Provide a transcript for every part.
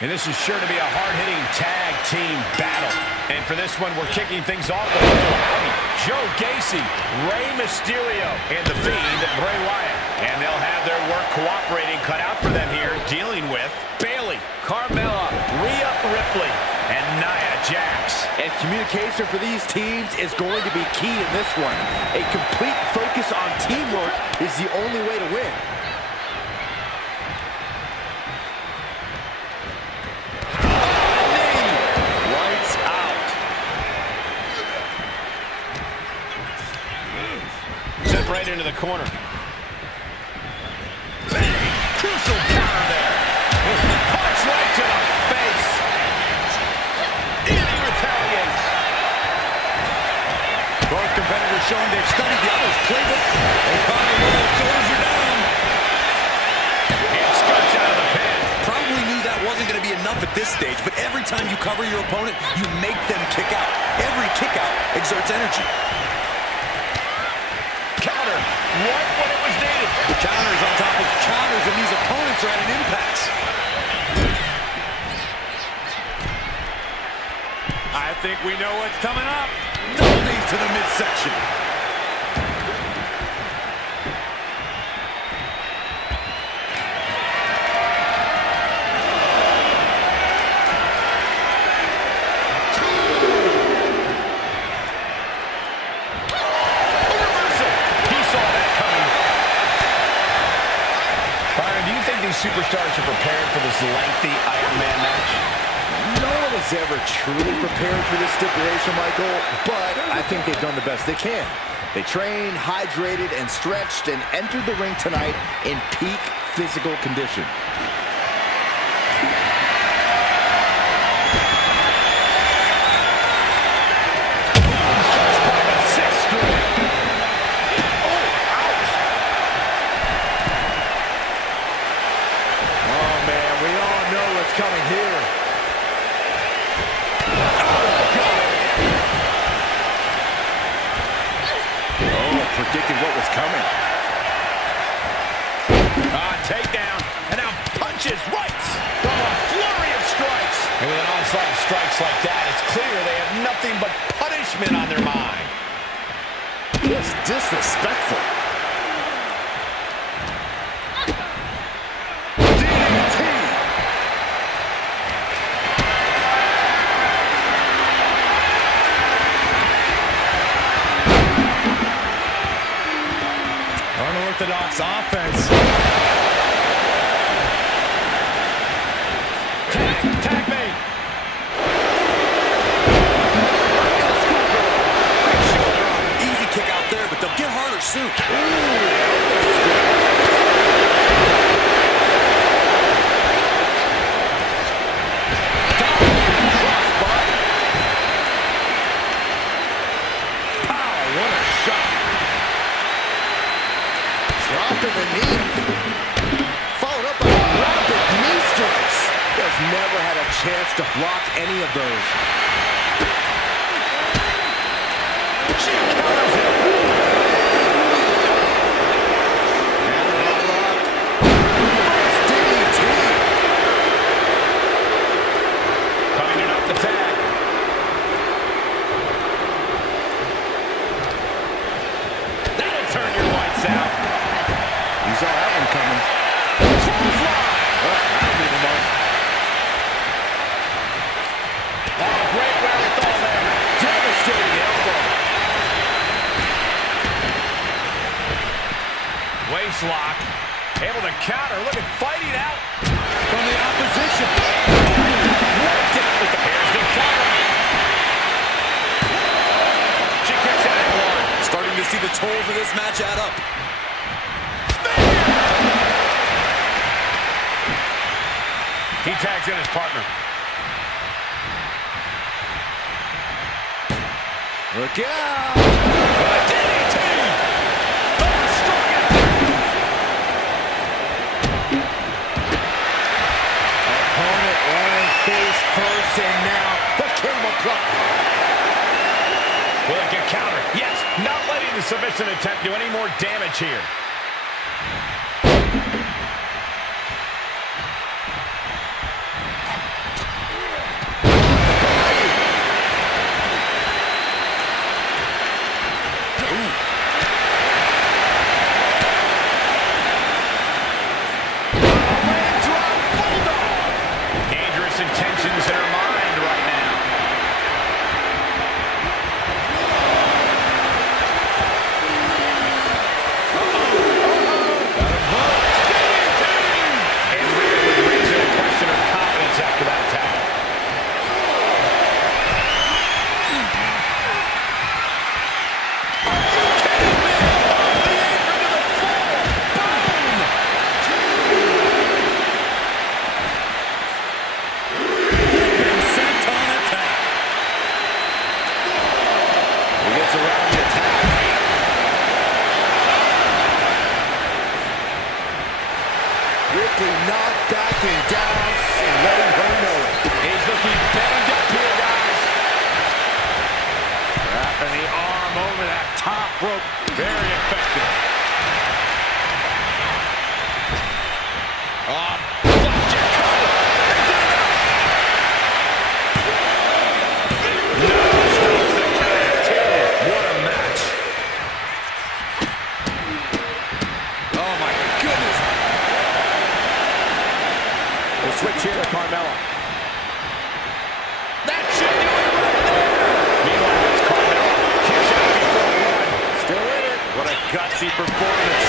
And this is sure to be a hard-hitting tag team battle. And for this one, we're kicking things off with a little howdy. Joe Gacy, Rey Mysterio, and The Fiend, Bray Wyatt. And they'll have their work cooperating cut out for them here, dealing with Bayley, Carmella, Rhea Rippley, and Nia Jax. And communication for these teams is going to be key in this one. A complete focus on teamwork is the only way to win. Right into the corner. Bang! Crucial counter there. Punch right to the face. And he retaliates. Both competitors showing they've studied the other's playbook. And finally, shoulders are down. And skirts out of the pin. Probably knew that wasn't going to be enough at this stage, but every time you cover your opponent, you make them kick out. Every kick out exerts energy. Counter, right when it was needed. Counters on top of counters, and these opponents are at an impasse. I think we know what's coming up. Double knees to the midsection. Superstars are prepared for this lengthy Iron Man match? No one has ever truly prepared for this stipulation, Michael, but I think they've done the best they can. They trained, hydrated, and stretched, and entered the ring tonight in peak physical condition. Coming here. Oh, predicted what was coming. Takedown, and now punches right. From a flurry of strikes. And with an onslaught of strikes like that, it's clear they have nothing but punishment on their mind. Just disrespectful. Unorthodox offense. Tag me. Easy kick out there, but they'll get harder soon. Dropping the knee. Followed up by rapid knee strikes. Has never had a chance to block any of those. She counters it. DDT. Coming in off the tag. That'll turn your lights out. You saw that one coming. Oh, great wherewithal there. Devastating elbow. Waist lock. Able to counter. Look at fighting out from the opposition. Right down with the Bears. Good counter. She kicks out at one. Starting to see the tolls of this match add up. He tags in his partner. Look out! DDT! Opponent laying face first, and now the camel clutch. Will it get countered? Yes, not letting the submission attempt do any more damage here. gets around the attack. Riphley not backing down and letting her know it. He's looking banged up here, guys. Wrapping the arm over that top rope. Very effective. Flapjack cover. No, stops the count, too. What a match. Oh, my goodness. We'll switch here to Carmella. That should do it right there. Meanwhile, it's Carmella. Kicks out before one. Still in it. What a gutsy performance.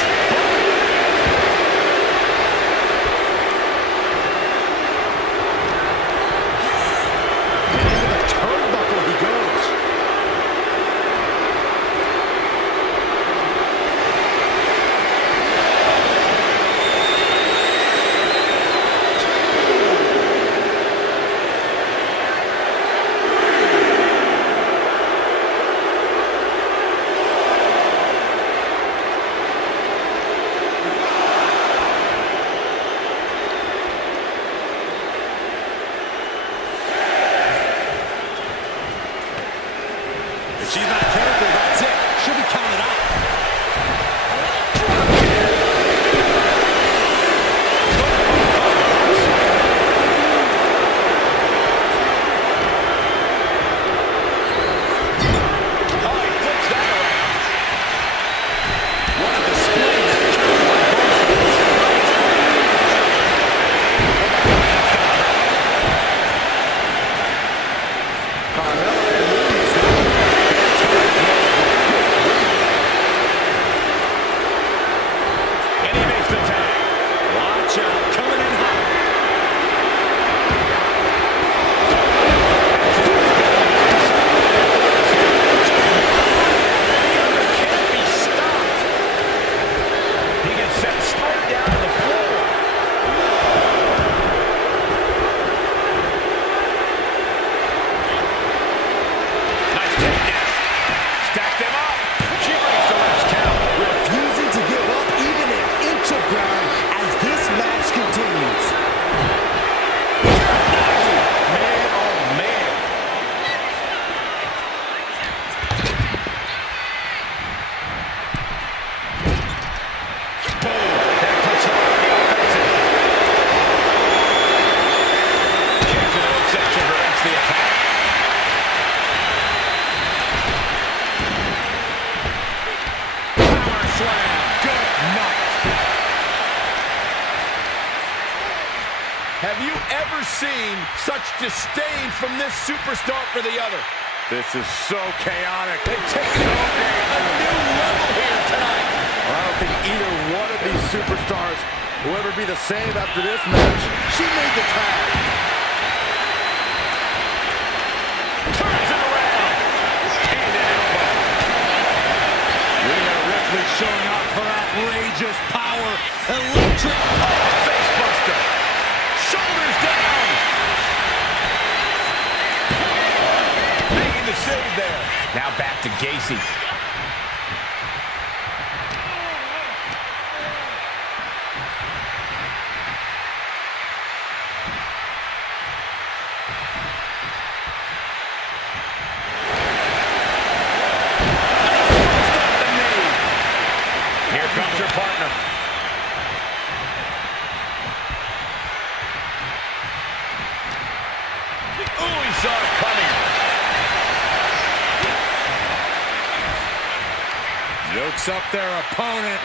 And into the turnbuckle he goes. If she's not careful, that's it. She'll be counted out. Oh, he flips that around. What a display that counter by both sides. Carmella and Rhea still. And he makes the tag. Watch out, coming in hot. Can't be stopped. He gets set straight down to the floor. Nice takedown. Stack them up. She breaks the last count. Refusing to give up even an inch of ground as this match continues. Man, oh man. Boom. That puts her on the offensive. Kick to the midsection prevents the attack. Power slam. Good night. Have you ever seen such disdain from this superstar for the other? This is so chaotic. They've taken it a new level here tonight. Well, I don't think either one of these superstars will ever be the same after this match. She made the tag. Turns it around. And an elbow. Rhea Ripley showing off her outrageous power. Electric. Oh, face buster. Shoulders down. Making the save there. Now back to Gacy. Here comes your partner. Ooh, he saw it coming. Yokes up their opponent.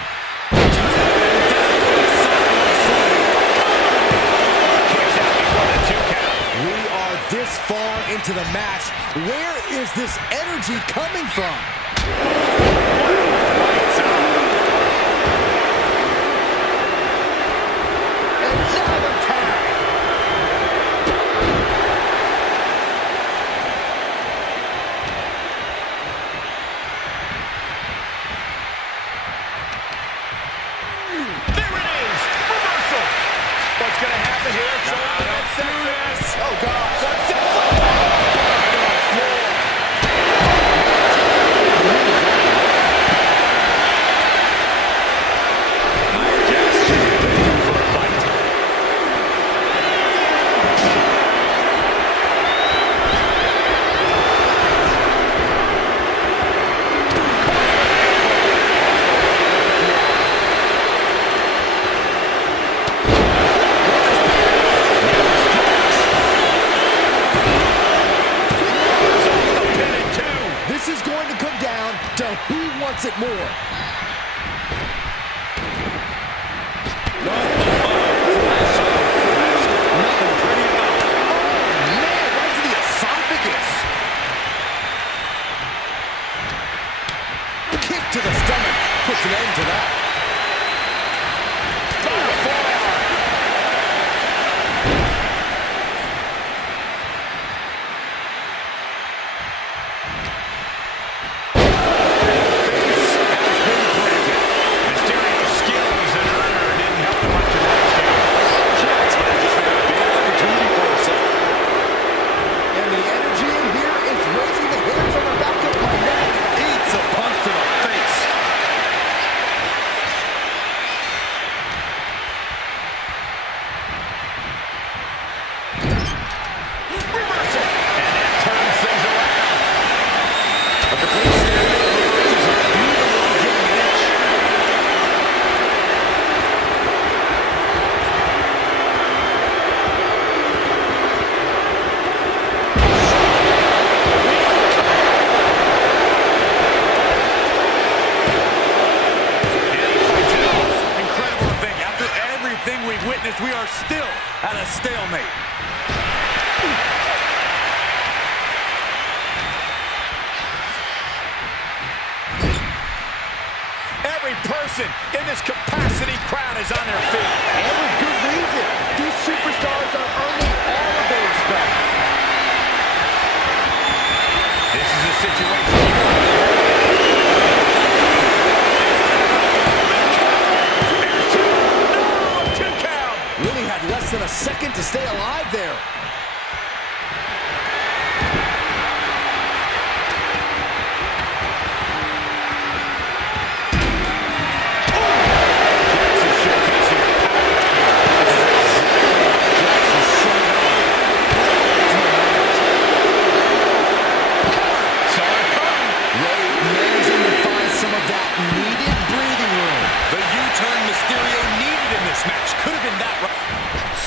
Kicks out before the 2 count. We are this far into the match. Where is this energy coming from? Lights out. And now the tag. There it is. Reversal. What's going to happen here? Let's do this. Oh, God. What's it? To the floor. till he wants it more. Nothing pretty about it. Oh, man, right to the esophagus. Kick to the stomach puts an end to that. We are still at a stalemate. Every person in this capacity crowd is on their feet. And with good reason. These superstars are earning all of their respect. This is a situation Really had less than a second to stay alive there.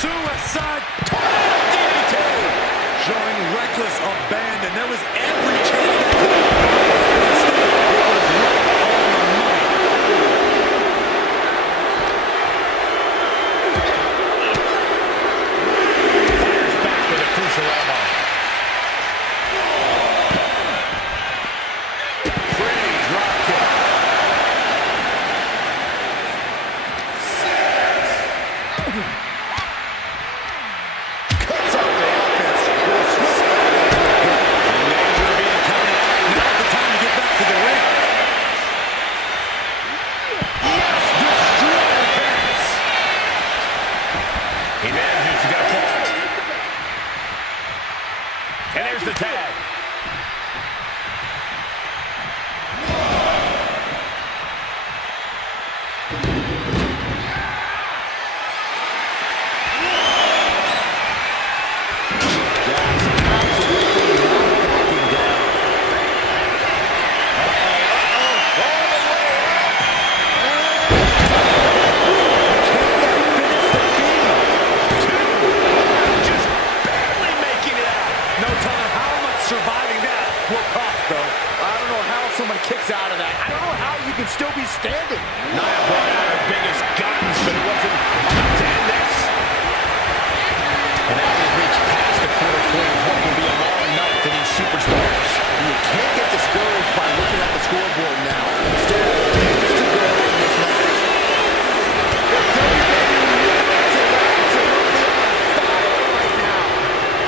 Suicide DDT, showing reckless abandon. There was every chance that could have. Instead, it was right on the money. Fires back with a crucial elbow. Pretty drop kick. And there's the tag. Someone kicks out of that. I don't know how you can still be standing. Nia brought out her biggest guns, but it wasn't enough to end this. And now we've reached past the quarter point of what will be a long night for these superstars. You can't get discouraged by looking at the scoreboard now. Still ways to go in this match. The WWE Universe is absolutely on fire right now.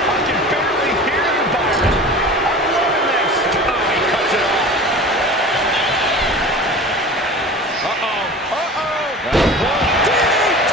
I can barely hear you, Byron. I'm loving this. Oh, he cuts it off. DDT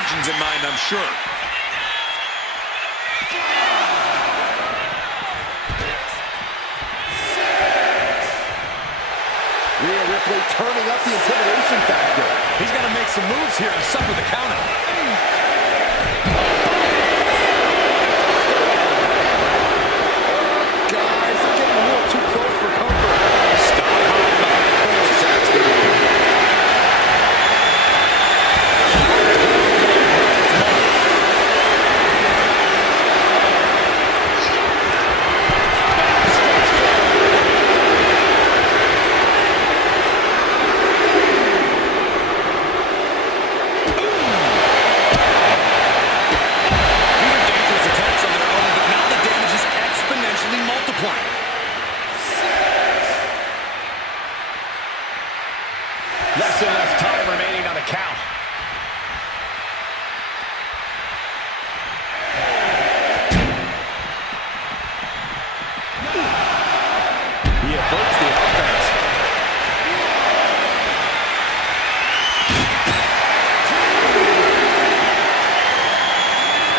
intentions in mind, I'm sure. Rhea Riphley turning up the intimidation factor. He's got to make some moves here and suffer the counter. Guys, they're getting a little too close for comfort. Stop hiding behind the corner, Saxton. Less and less time remaining on the count. He averts the offense.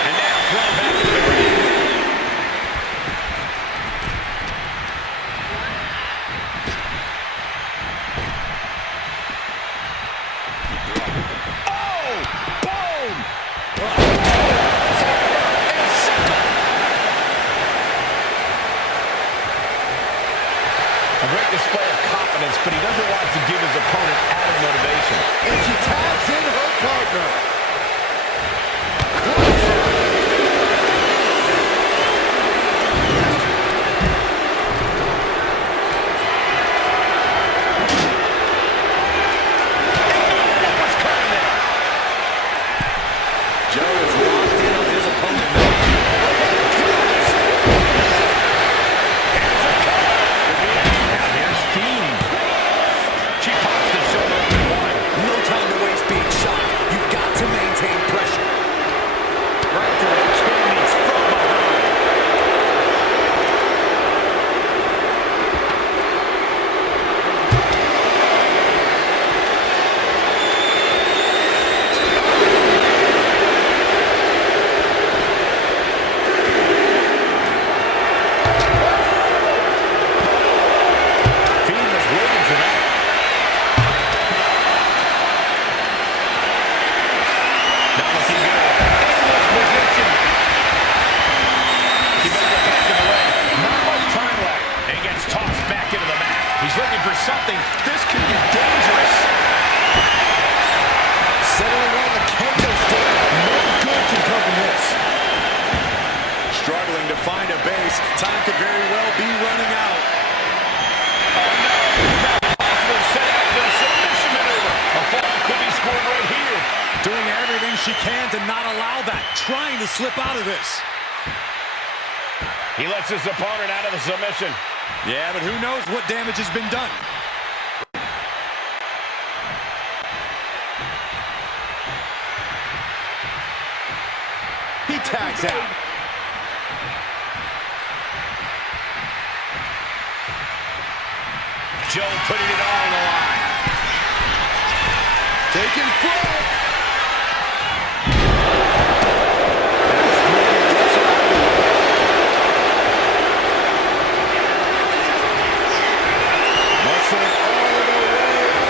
And now thrown back into the ring. A great display of confidence, but he doesn't want to give his opponent added motivation. And she tags in her partner. Joe is locked in on his opponent now. She pops the shoulder open wide. No time to waste being shot. You've got to maintain pressure. Right through the kidneys from behind. Fiend was waiting for that. Not looking good. Endless position. He better get back in the ring. Not much time left. And he gets tossed back into the mat. He's looking for something. This could be dangerous. Settling on the kendo stick. No good can come from this. Struggling to find a base. Time could very well be running out. Oh no. Not possible to set up the submission maneuver. A fall could be scored right here. Doing everything she can to not allow that. Trying to slip out of this. He lets his opponent out of the submission. Yeah, but who knows what damage has been done. He tags out. Joe putting it all on the line. Taking front. Muscling all the way up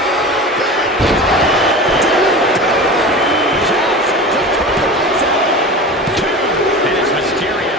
and just turn the lights out. And it's Mysterio.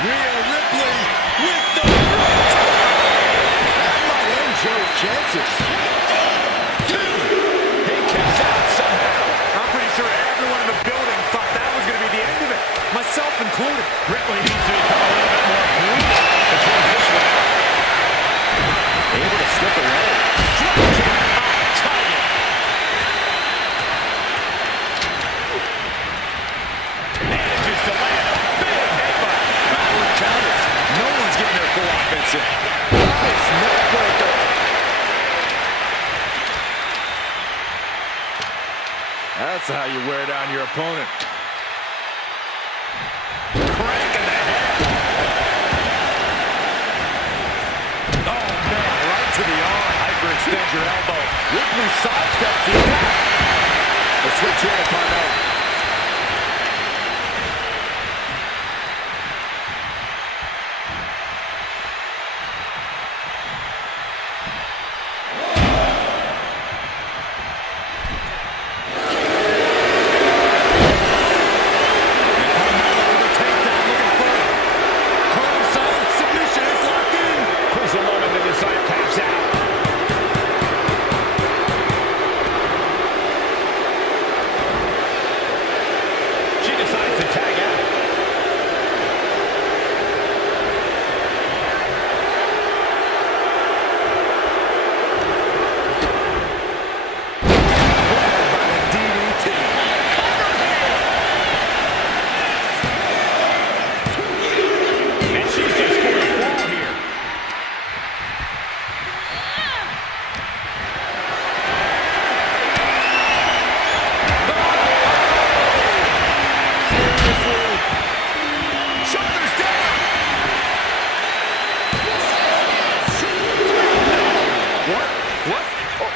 Rhea Ripley with the right. That might end Joe's chances. He kicks out somehow. I'm pretty sure everyone in the building thought that was going to be the end of it, myself included. Ripley needs to become a little bit more brutal to close this one out. Able to slip away. Drop kick on target. Manages to land a big headbutt. Backward counters. No one's getting their full offense in. Nice neck breaker. That's how you wear down your opponent. Crank in the head. Oh, man, right to the arm. Hyperextend your elbow. Ripley sidesteps the attack. The switch here to Carmella.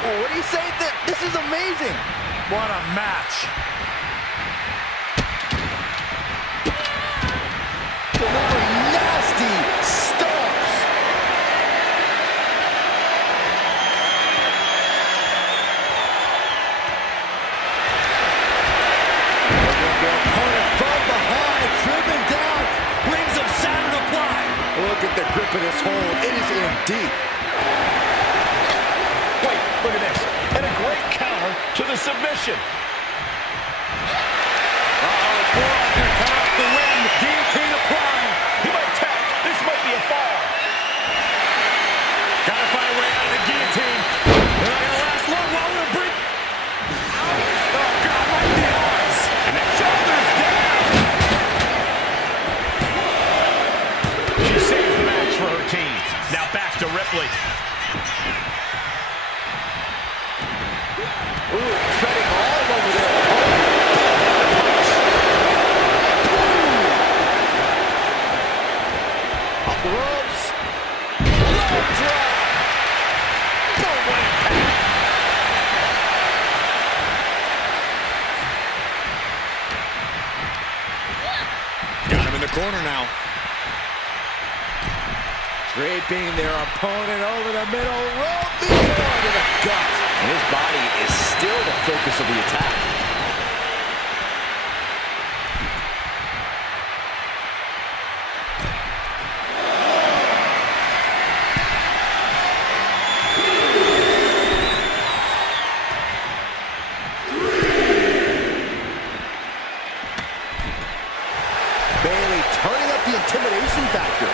What do you say? This is amazing. What a match. Delivering nasty stomps. The opponent from behind, driven down, brings him Saturn apply. Look at the grip of this hold. It is in deep. Wait, look at this. And a great counter to the submission. Forearm cut off the win. Guillotine applied. He might tap. This might be a fall. Gotta find a way out of the guillotine. They're not gonna last long. While we're break. Oh, God, right in the arms. And that shoulder's down. She saves the match for her team. Now back to Ripley. Ooh, treading all over their off the ropes. Low drop. Boom, what impact. Got him in the corner now. Draping their opponent over the middle rope. The arm to the gut. And his body is still the focus of the attack. Bayley turning up the intimidation factor.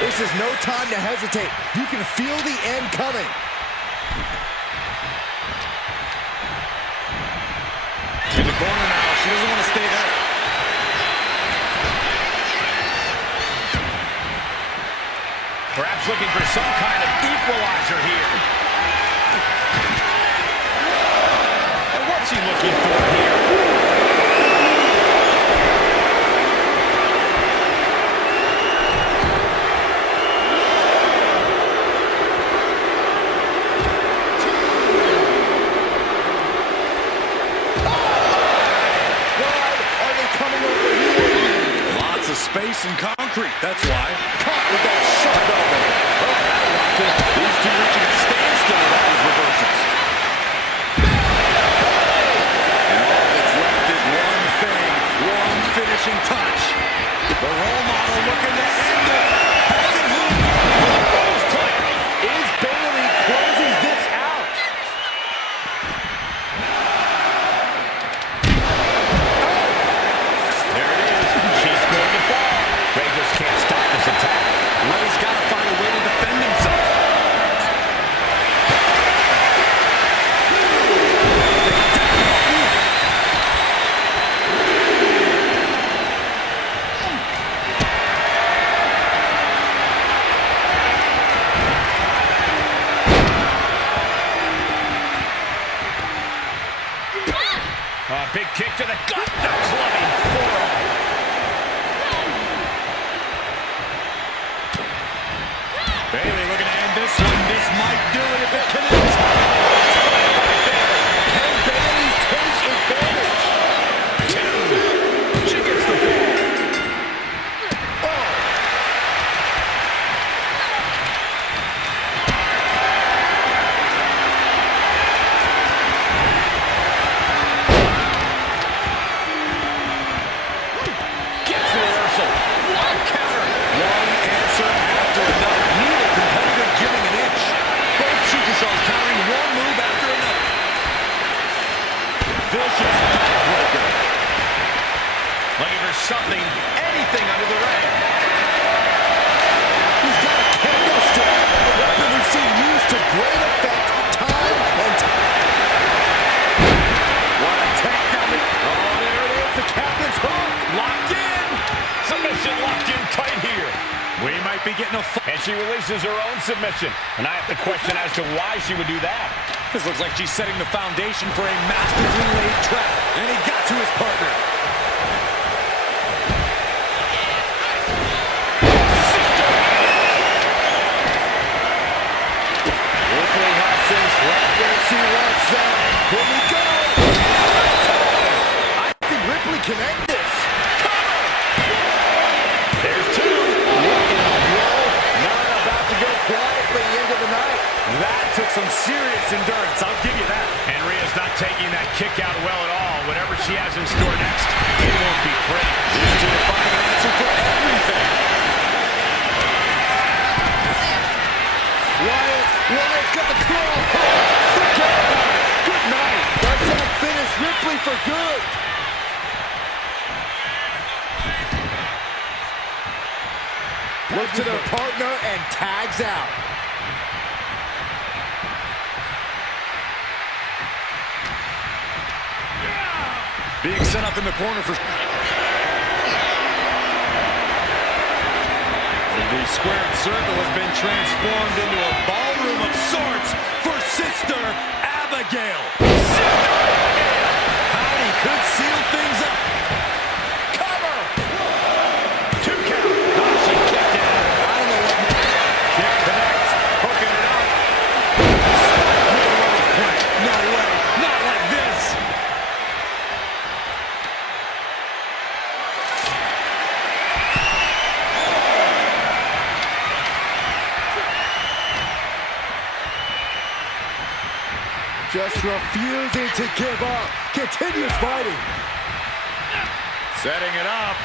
This is no time to hesitate. You can feel the end coming. In the corner now. She doesn't want to stay there. Perhaps looking for some kind of equalizer here. And what's What's he looking for here? Space and concrete, that's why. Caught with that sharp elbow. Oh, that locked in. These two reaching a standstill with all these reversals. And all that's left is one thing, one finishing touch. The role model looking to end it. Has it moved? Is Bayley closing this out? There it is. She's going to fall. Rey just can't stop this attack. Rey's got to find a way to defend himself. Big kick to the gut. The clubbing forearm. Bayley looking to end this one. This might do it if it connects. Can Bayley take advantage? She gets the ball. Gets the reversal. Counter. One answer after another. Neither competitor giving an inch. Both superstars countering one move after another. Vicious backbreaker. Looking for something, anything under the ring. He's got a kendo stick, a weapon we've seen used to great effect time and time. What a takedown. Oh, there it is. The captain's hook. Locked in. Submission locked in tight here. We might be getting a... And she releases her own submission. And I have to question as to why she would do that. This looks like she's setting the foundation for a masterfully laid trap. And he got to his partner. Riphley has things right where she wants them. Here we go. I think Riphley can end this. There's two. What in the world? Not about to go quietly into the night. That took some serious endurance, I'll give you that. And Rhea's not taking that kick out well at all. Whatever she has in store next, it won't be pretty. These two are finding an answer for everything. Wyatt's got the claw. Forget about it. Good night. That's that finish Riphley for good. Looks to their partner and tags out. Being set up in the corner for... The squared circle has been transformed into a ballroom of sorts for Sister Abigail. Sister Abigail! Howdy could seal things up. Cover! 2 count. Oh, she kicked it out. I don't know what... Kick connects. Hooking it up. No way. Not like this. Just refusing to give up. Continues fighting. Setting it up.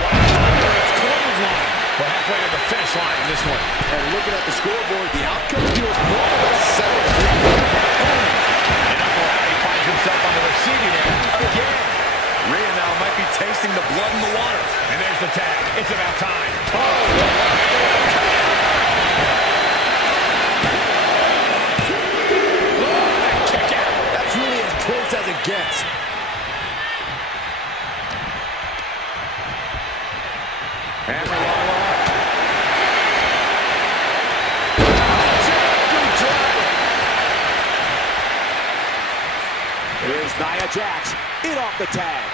Thunderous clothesline. We're halfway to the finish line in this one. And looking at the scoreboard, the outcome feels more or less settled. And Uncle Howdy finds himself on the receiving end again. Rhea now might be tasting the blood in the water. And there's the tag. It's about time. That's really as close as it gets. Hammer all up. Here's Nia Jax in off the tag.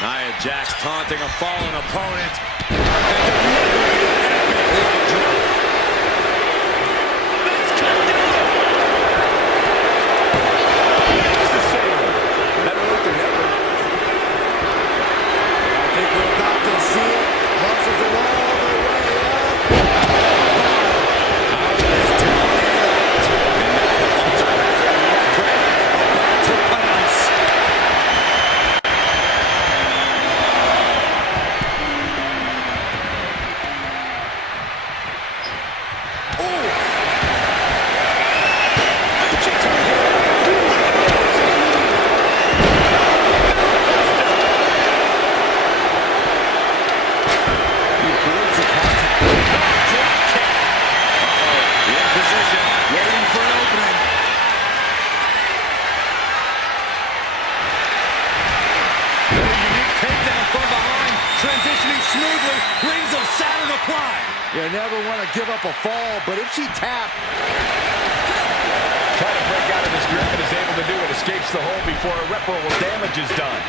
Nia Jax taunting a fallen opponent. Smoothly, rings of Saturn applied. You never want to give up a fall, but if she tapped... Trying to break out of his grip and is able to do it. Escapes the hold before irreparable damage is done.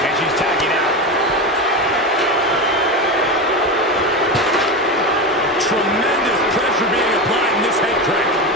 And she's tagging out. Tremendous pressure being applied in this head crank.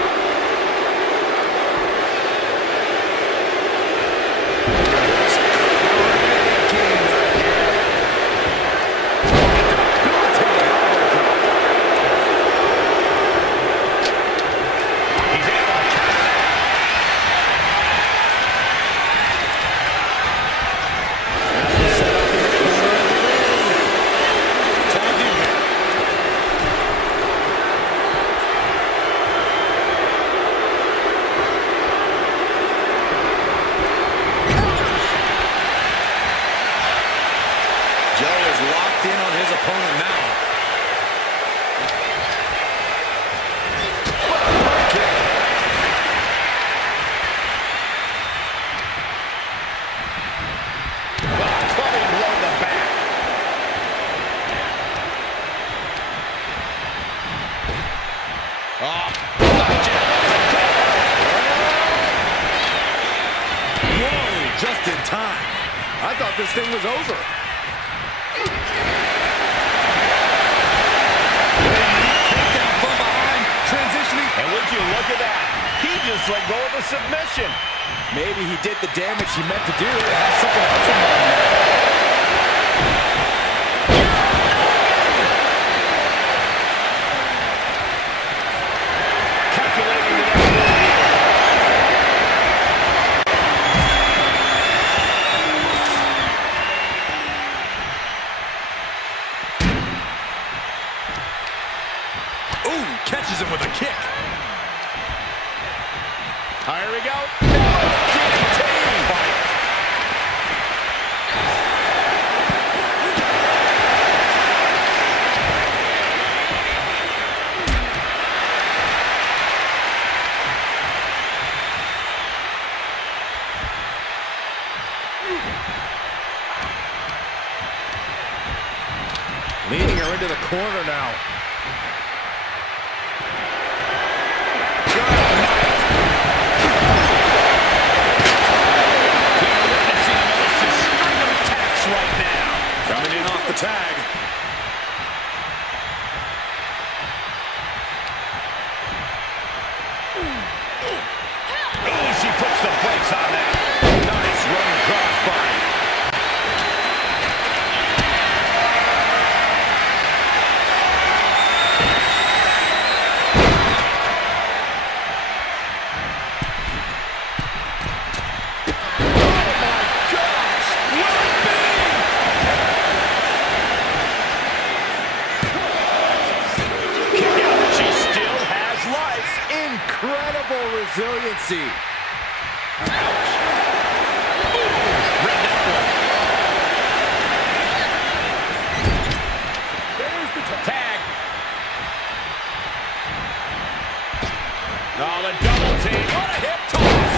Locked in on his opponent now. Clubbing blow to the back. Whoa, just in time. I thought this thing was over. And would you look at that? He just let go of the submission. Maybe he did the damage he meant to do. It has something else in mind. Calculating the next move here. Ooh, catches him with a kick. Here we go. Leading her into the corner now. Coming in off the tag. Oh, she puts the brakes on that. Nice running crossbody. Incredible resiliency. Ouch. Read that one. There's the tag. Oh, the double team. What a hip toss.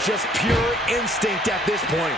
is just pure instinct at this point.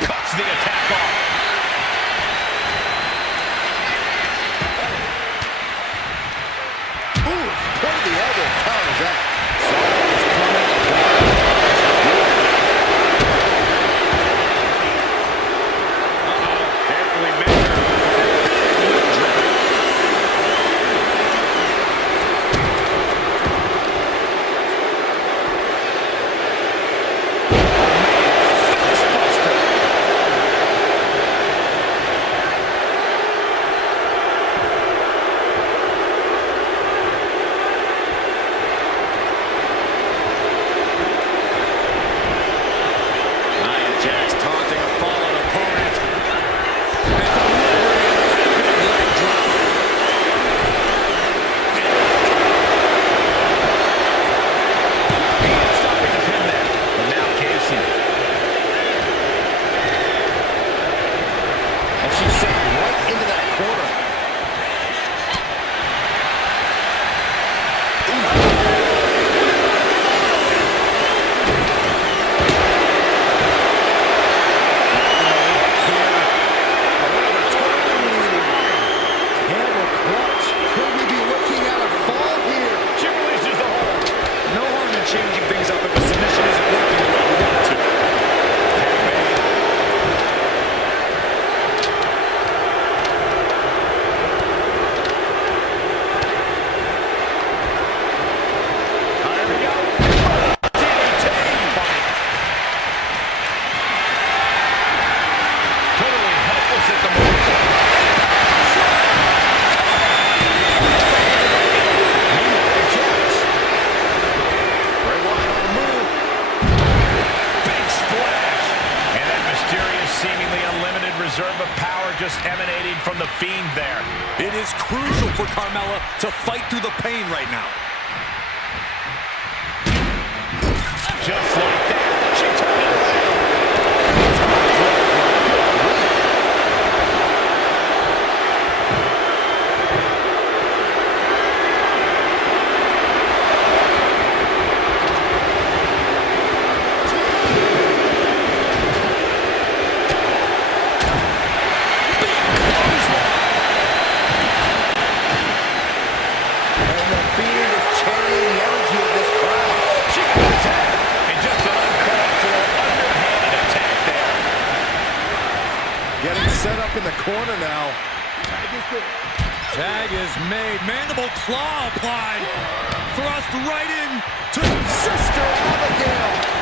Cuts the attack off. Ooh, point of the elbow counters that. Someone's coming Carefully measured. Reserve of power just emanating from the Fiend there. It is crucial for Carmella to fight through the pain right now. Just like that, she turned it around. and the Fiend is channeling the energy of this crowd. She got attacked. back in the corner now. Tag is made. Mandible claw applied. Thrust right in to Sister Abigail.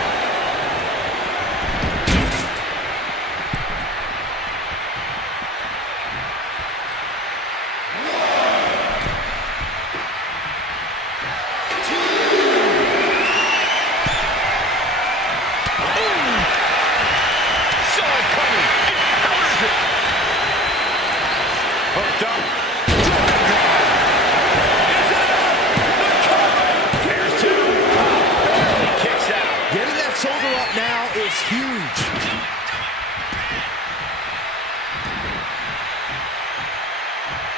Huge.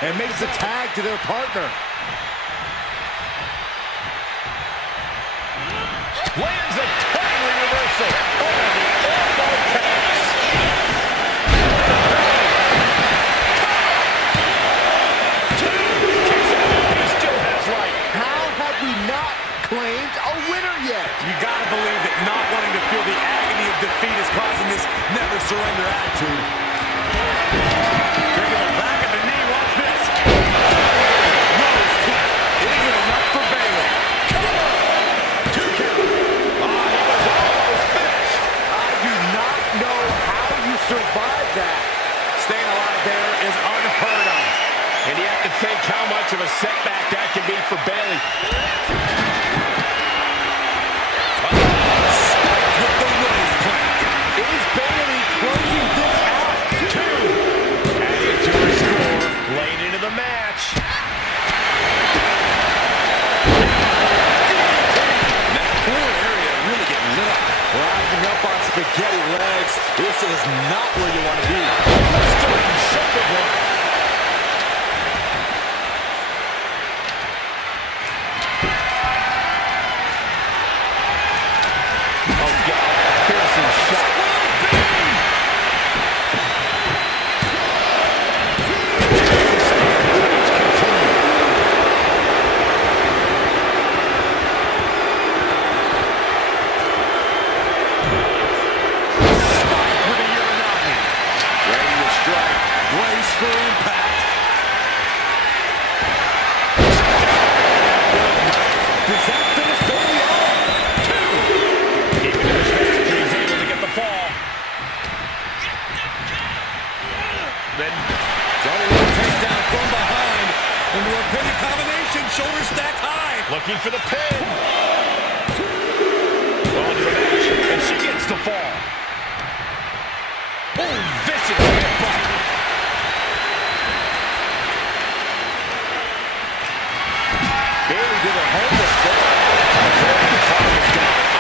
And makes the tag to their partner. Lands a timely reversal. Oh, the elbow pass. Kicks out. He still has light. How have we not claimed a winner yet? You gotta believe that not wanting to feel the agony of defeat is causing this never surrender attitude. Taking the back of the knee, watch this. Nose tap. Isn't enough for Bayley. Come on. 2 count. Oh, he was almost finished. I do not know how you survived that. Staying alive there is unheard of. And you have to think how much of a setback that can be for Bayley. Is Bayley closing this out? 2. Added to her score. Late into the match. That core area really getting lit up. Rising up on spaghetti legs. This is not where you want to be. Blistering shoulder block. Oh, God. Piercing shot. Brace for impact. Does that finish Bayley off? 2. Even in this match, he's able to get the fall. Then Johnny will take down from behind into a pinning combination, shoulder stacked high. looking for the pin. On to the match, and she gets the fall. Oh, vicious hip bite. Bayley did her homework there.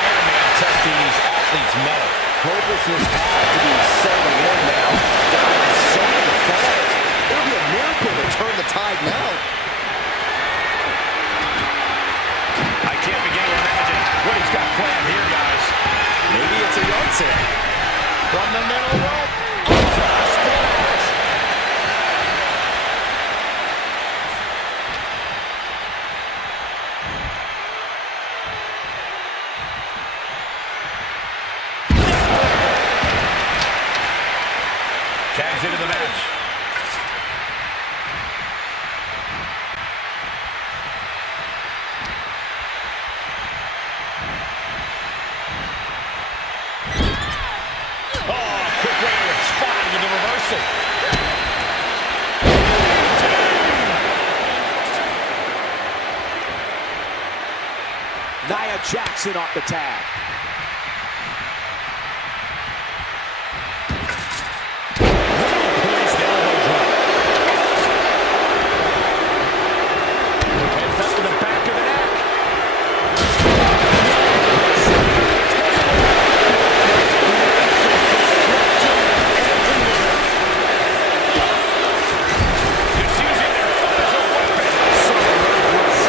Iron Man testing these athletes' metal. Hopelessness has to be settling in now. God, so many falls. It would be a miracle to turn the tide now. I can't begin to imagine what he's got planned here, guys. Maybe it's a yard sale. From the middle rope. Oh, splash. Tags into the match. Nia Jackson off the tag. Placed elbow drop. Heads up to the back of the neck. Just using their foot as a weapon. So ruthless.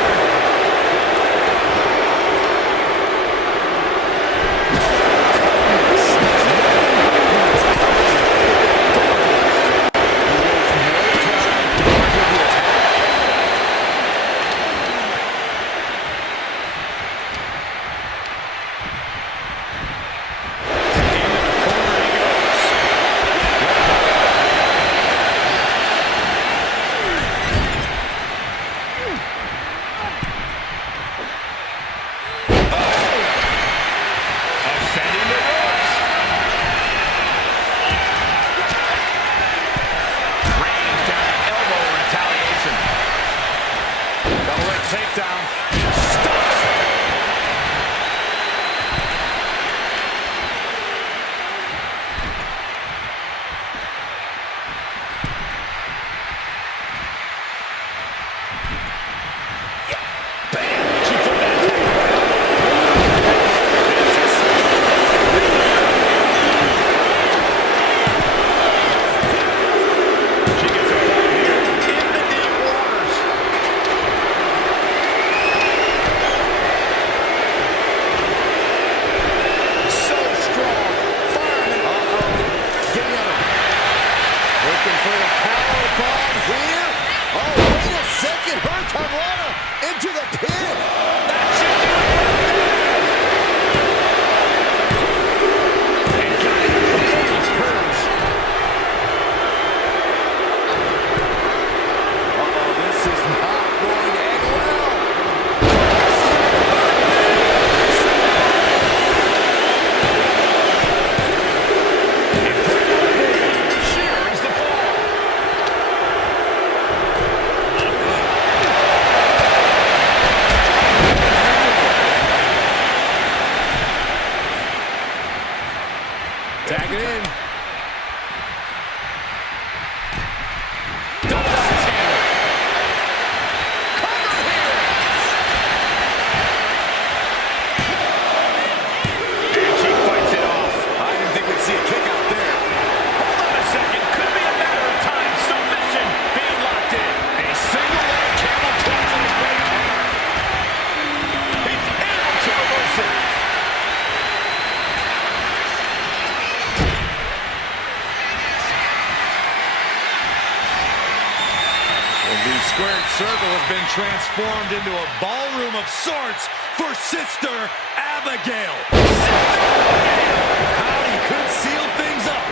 transformed into a ballroom of sorts for Sister Abigail. Sister Abigail! Howdy could seal things up.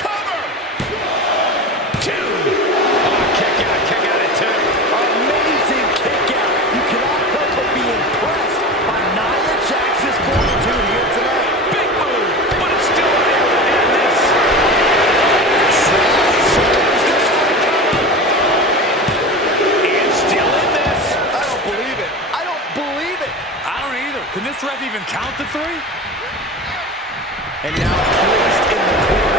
Cover! 2. Oh, kick out at 2. Amazing kick out. You cannot help but be impressed by Nia Jax's fortitude here tonight. Big move, but it's still unable to end this. And still in this. I don't believe it. I don't believe it. I don't either. Can this ref even count to 3? And now placed in the corner.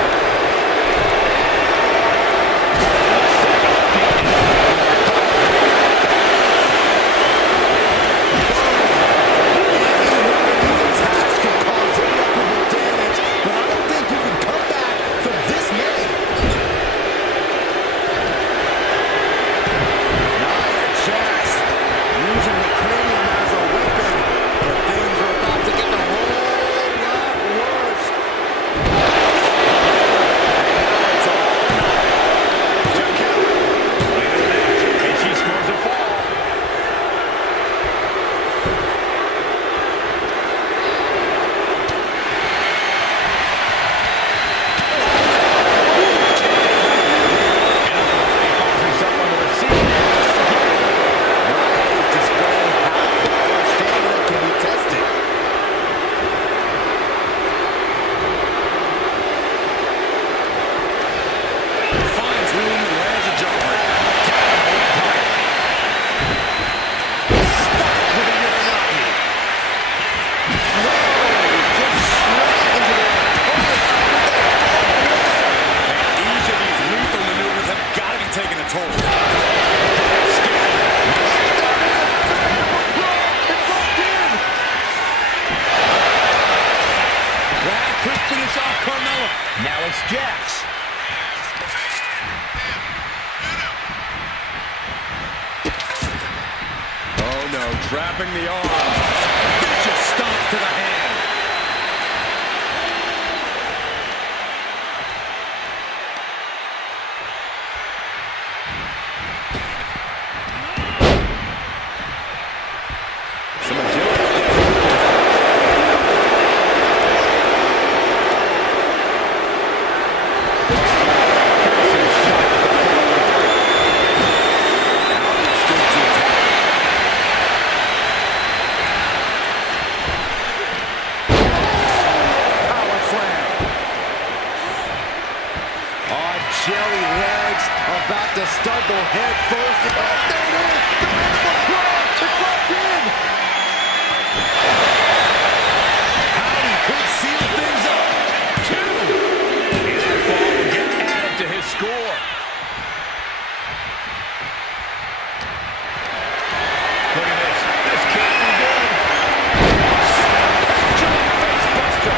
Now it's Jax. Oh no, trapping the arm. Vicious stomp to the hand. Some agility. Jelly legs about to stumble head first. Oh, there it is! The mandible claw! It's locked in! Howdy could seal things up. 2. And that ball will get added to his score. Look at this. This can't be good. Giant face buster.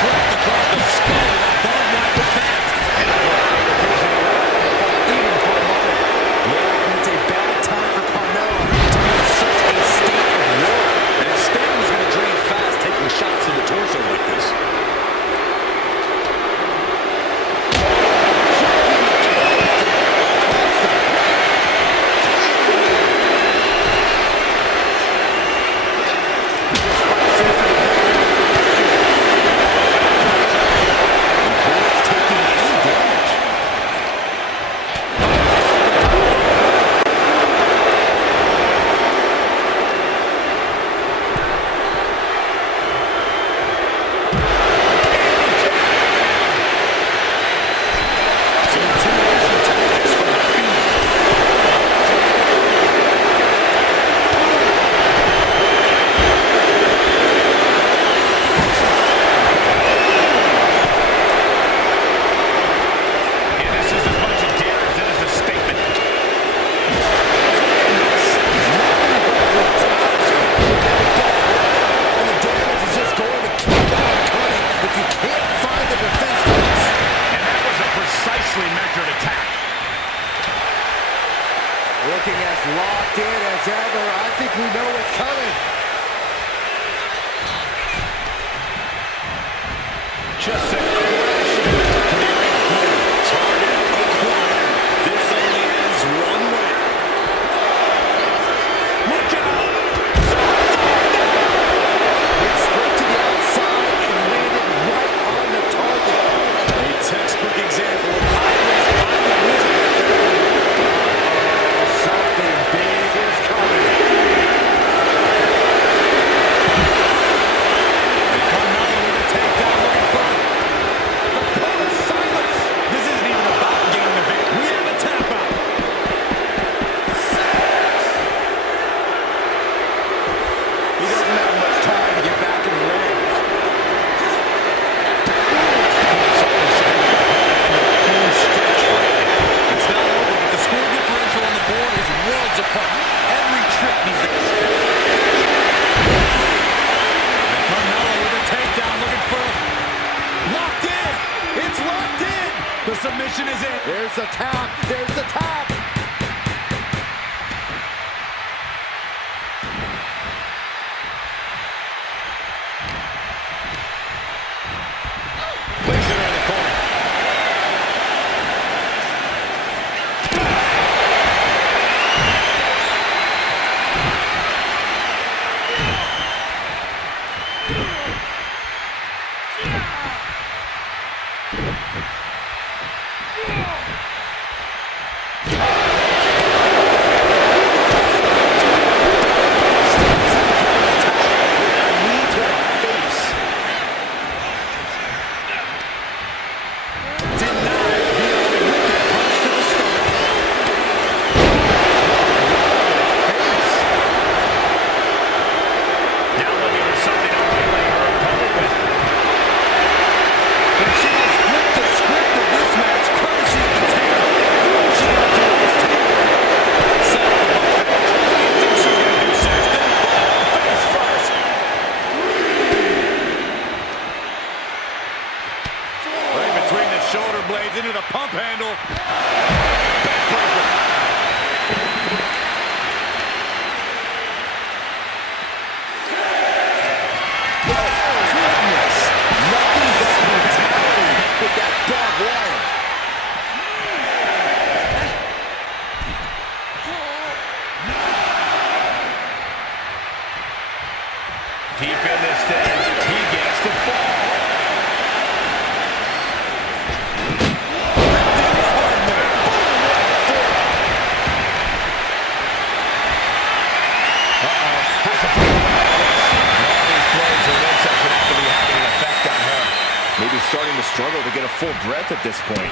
Across the skull with a barbed wire defense. And the crowd refusing to let him fall even for a moment. Yeah, and it's a bad time for Carmelo to be in such a state of war. And his stamina's going to drain fast taking shots to the torso like this. Looking as locked in as ever. I think we know what's coming. Just sent crashing to the ring floor. Target acquired. Every trick he's in. And Carmella with a takedown, looking for locked in. It's locked in. The submission is in. There's the tap. There's the tap. Places her in the corner. Now looking for something to waylay her opponent with. And she has flipped the script of this match, courtesy of the table. She ought to do this table. Set up the buffet. What do you think she's going to do, Saxton? Face first. Right between the shoulder blades into the pump handle. Backbreaker. Goodness. Nothing but brutality with that barbed wire. Deep in this thing. He gets the fall. Maybe starting to struggle to get a full breath at this point.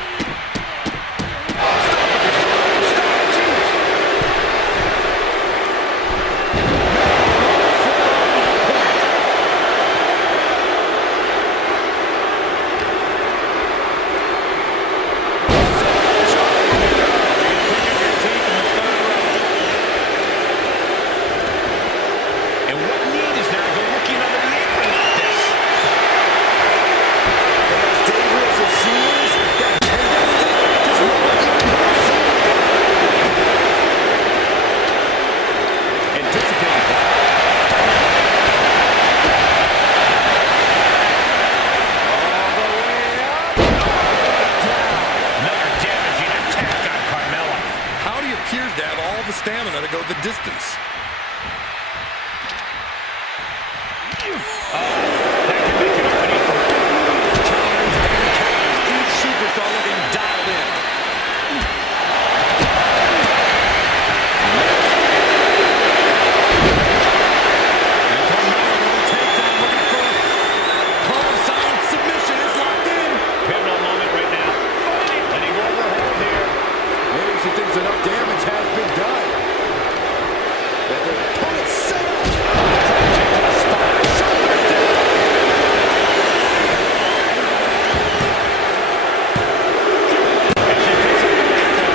And what need is there to go looking under the apron like this? As dangerous as she is, that tendency just won't even pass. Anticipating that. All the way up. Another damaging attack on Carmella. Howdy appears to have all the stamina to go the distance. That can make it opening for her. Counters and counters. Each superstar looking dialed in. And Carmella with a takedown, looking for palm silent submission. It's locked in. Pivotal moment right now. Letting go of her hold here. Maybe she thinks enough damage has been done. That their opponent set up. Kick to the spine. Shoulders down. And she picks up the mantle.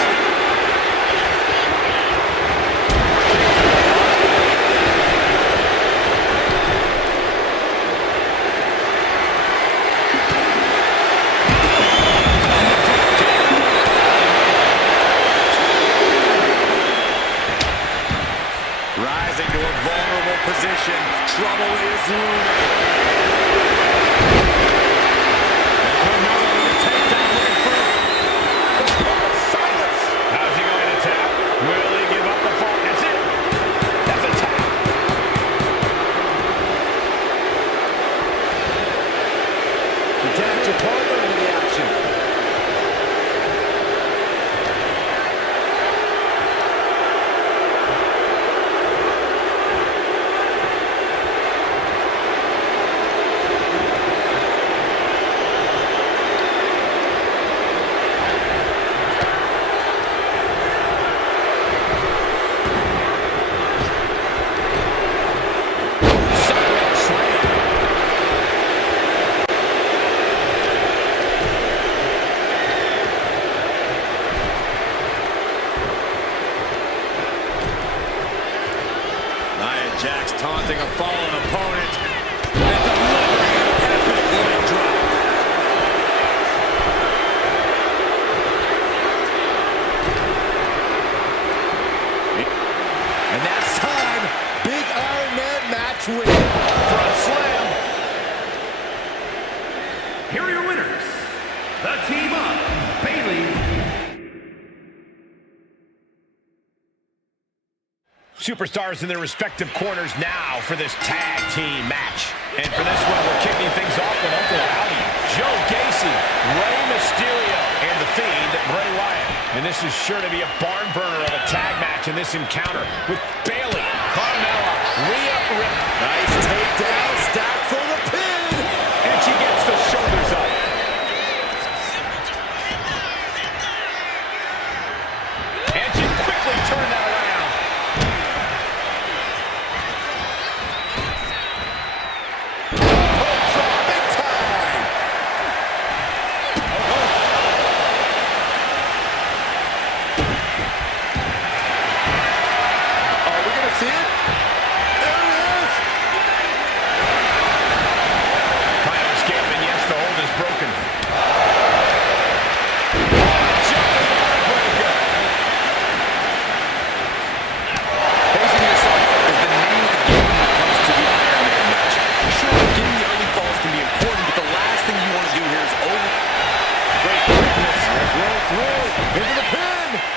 Rising to a vulnerable position. Trouble is looming. And Carmella with a takedown, looking for silence. How's he going to tap? Will he give up the fall? That's it. That's a tap. Detach your partner into the action. Jax taunting a fallen opponent and delivering an epic leg drop. And that's time. Big Iron Man match win. Front slam. Here are your winners. The team of Bailey. Superstars in their respective corners now for this tag team match. And for this one, we're kicking things off with Uncle Howdy, Joe Gacy, Rey Mysterio, and The Fiend, Bray Wyatt. And this is sure to be a barn burner of a tag match in this encounter with Bayley, Carmella, Rhea, Rippley. Nice takedown, stack for the pin. And she gets the shoulders up. And she quickly turned that around.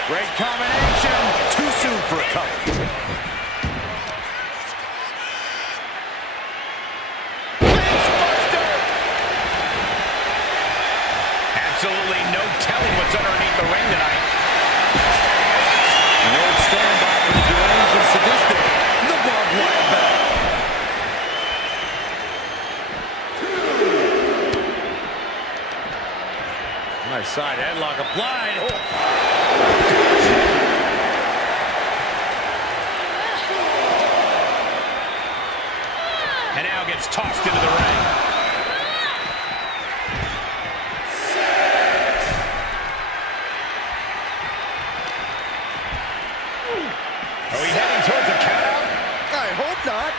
Great combination. Too soon for a cover. Absolutely no telling what's underneath the ring tonight. An old standby for the deranged and sadistic. The barbed wire belt. Nice side headlock applied. Oh. And now gets tossed into the ring. Are we heading towards a countout? I hope not.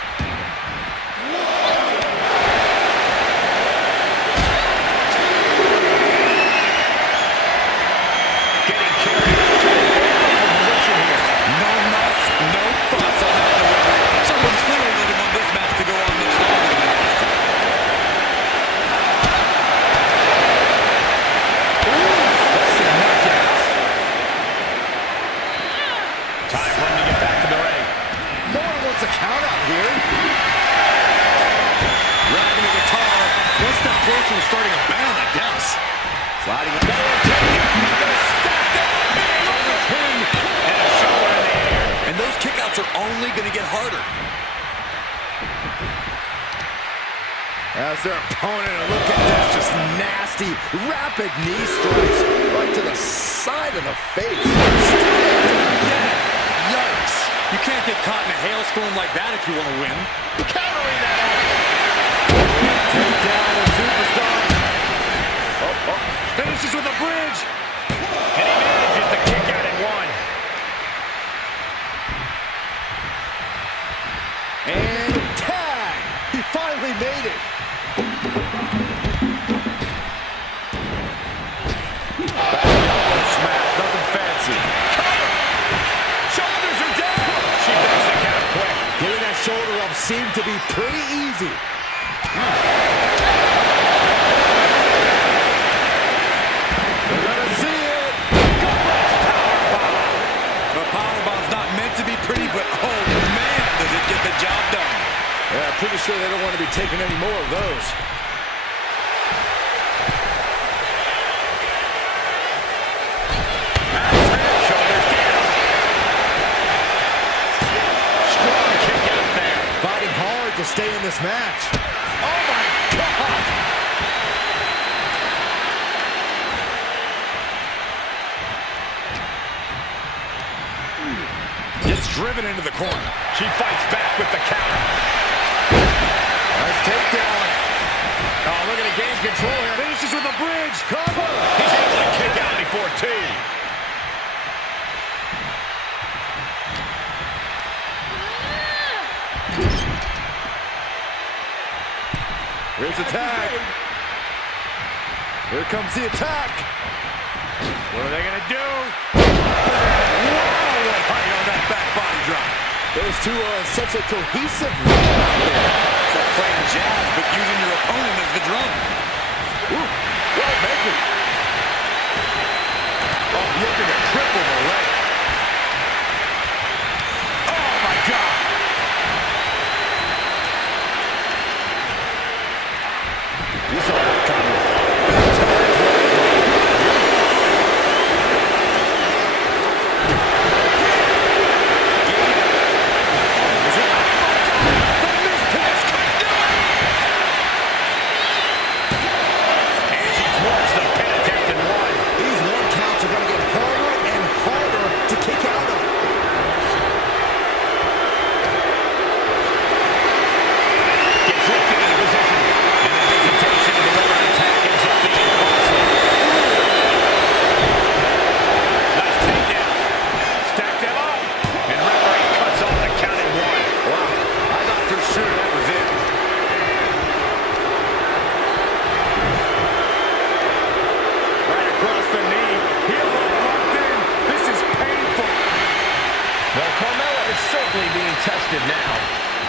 Getting carried out to a vulnerable position here. No muss, no fuss on that delivery. Someone clearly doesn't want this match to go on much longer than it has to. That's a knockout. Time for him to get back to the ring. No one wants a count out here. Grabbing the guitar. One step closer to starting a band, I guess. Sliding it. And a shoulder in the air. And those kickouts are only going to get harder. As their opponent, and look at this, just nasty, rapid knee strikes right to the side of the face. Yeah, yikes. You can't get caught in a hailstorm like that if you want to win. Countering that. Take down the superstar. Finishes with a bridge. And he manages to kick out at one. And tag. He finally made it. Smash, nothing fancy. Shoulders are down. She breaks the count quick. Getting that shoulder up seemed to be pretty easy. We're gonna see it. The powerbomb's not meant to be pretty, but oh man, does it get the job done. Yeah, pretty sure they don't want to be taking any more of those. Shoulders down. Strong kick out there. Fighting hard to stay in this match. Oh my God! Gets driven into the corner. She fights back with the counter. Nice takedown. Oh, look at the game control here. Finishes with a bridge. Cover. He's able to kick out before two. Here's the tag. Here comes the attack. What are they going to do? Wow, what height on that back body drop. Those two are on such a cohesive run out there. It's like playing jazz, but using your opponent as the drum. Ooh, well measured. Oh, looking to triple the leg. Oh, my God. You saw that coming. And she thwarts the pin attempt and one. These one counts are going to get harder and harder to kick out of. Gets lifted into position. And the hesitation to deliver an attack ends up being costly. Nice takedown. Stack them up. And referee cuts off the count at one. Wow, I thought for sure that was it. Right across the knee. Heel hook locked in. This is painful. Well, Carmella is certainly being tested now.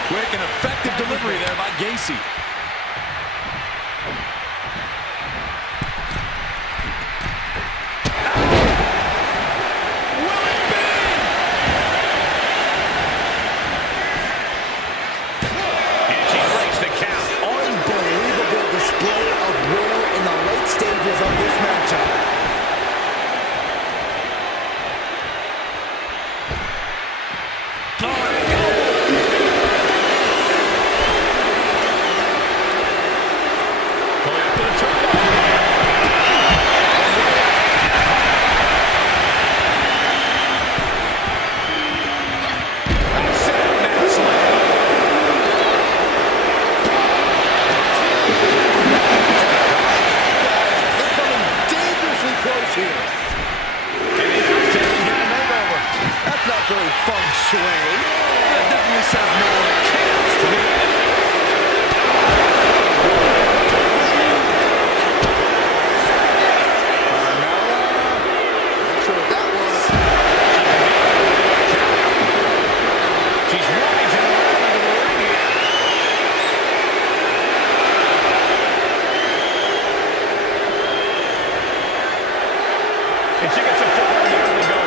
Quick and effective delivery there by Gacy. And she breaks the count. Unbelievable display of will in the late stages of this matchup. Going up to the turnbuckle. They're coming dangerously close here. And the outsider's getting a makeover. That's not very feng shui. That definitely says no chance to me. Not sure what that was. She's rising around into the ring here. And she gets a football down to go.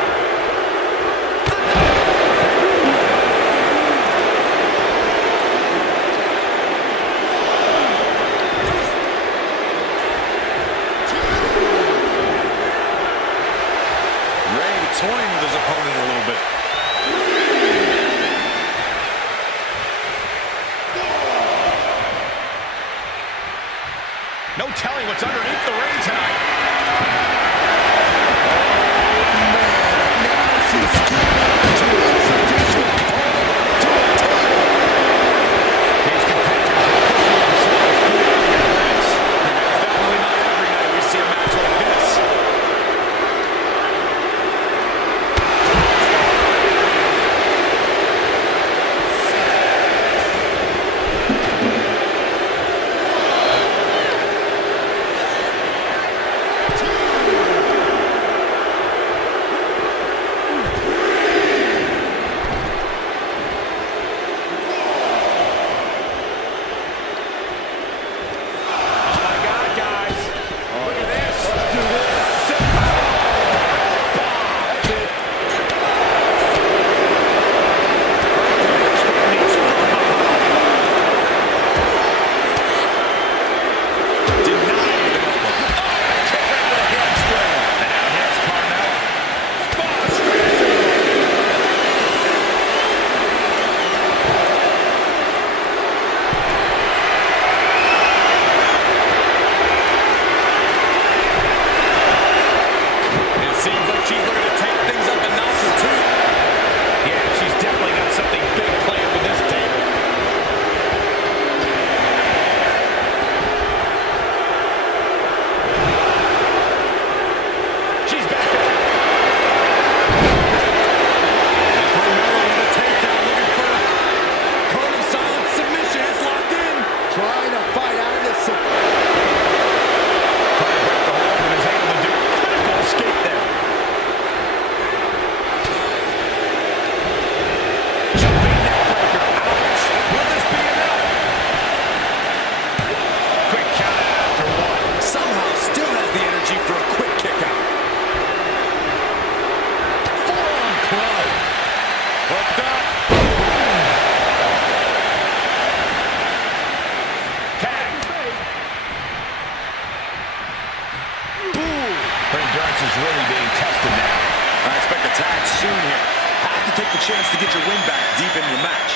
chance to get your win back deep into the match.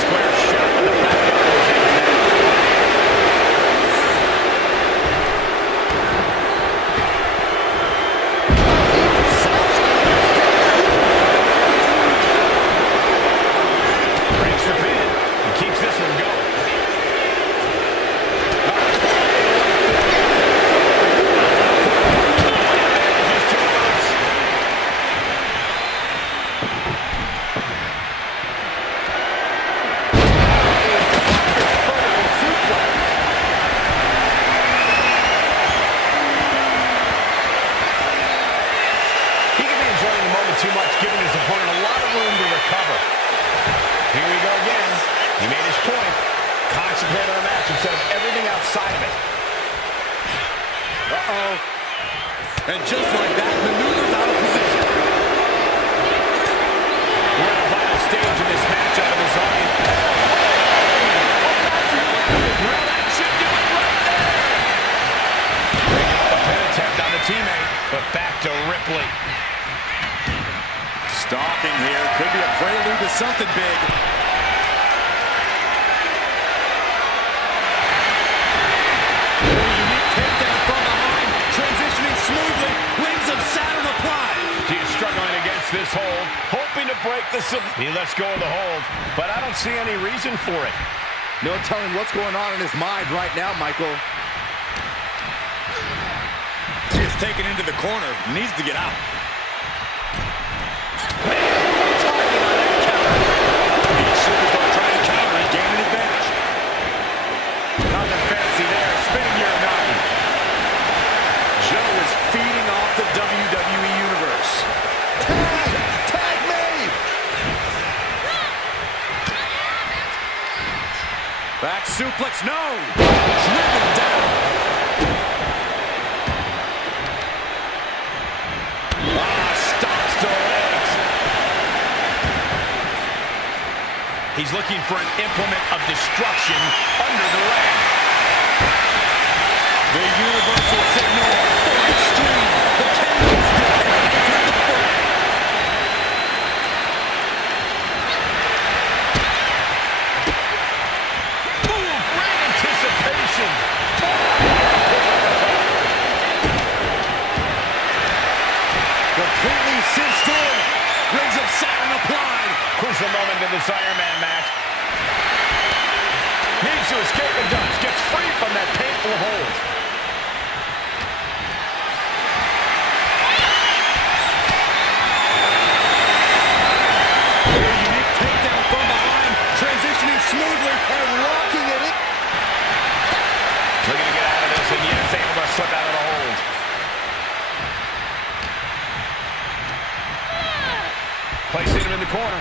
Square shot to the back of his head. Breaks the pin and keeps this one going. Too much, giving his opponent a lot of room to recover. Here we go again. He made his point. Concentrate on the match instead of everything outside of it. Uh-oh. And just like that, maneuvers out of position. We're at a vital stage in this matchup of the zone. Well, that should do it right there. A pin attempt on the teammate, but back to Riphley. Stalking here. Could be a prelude to something big. Unique takedown from behind. Transitioning smoothly. Wings of Saturn applied. He's struggling against this hold. Hoping to break the... He lets go of the hold, but I don't see any reason for it. No telling what's going on in his mind right now, Michael. He is taken into the corner. Needs to get out. Back suplex, no! Driven down. Stops to the legs. He's looking for an implement of destruction under the ring. The universal signal for extreme. The candlestick has entered the fray. Completely cinched in. Rings of Saturn applied. Crucial moment in this Iron Man match. Needs to escape and does. Gets free from that painful hold. A unique takedown from behind. Transitioning smoothly and locking it in. Looking to get out of this, and yes, able to slip out of the hold. Placing him in the corner.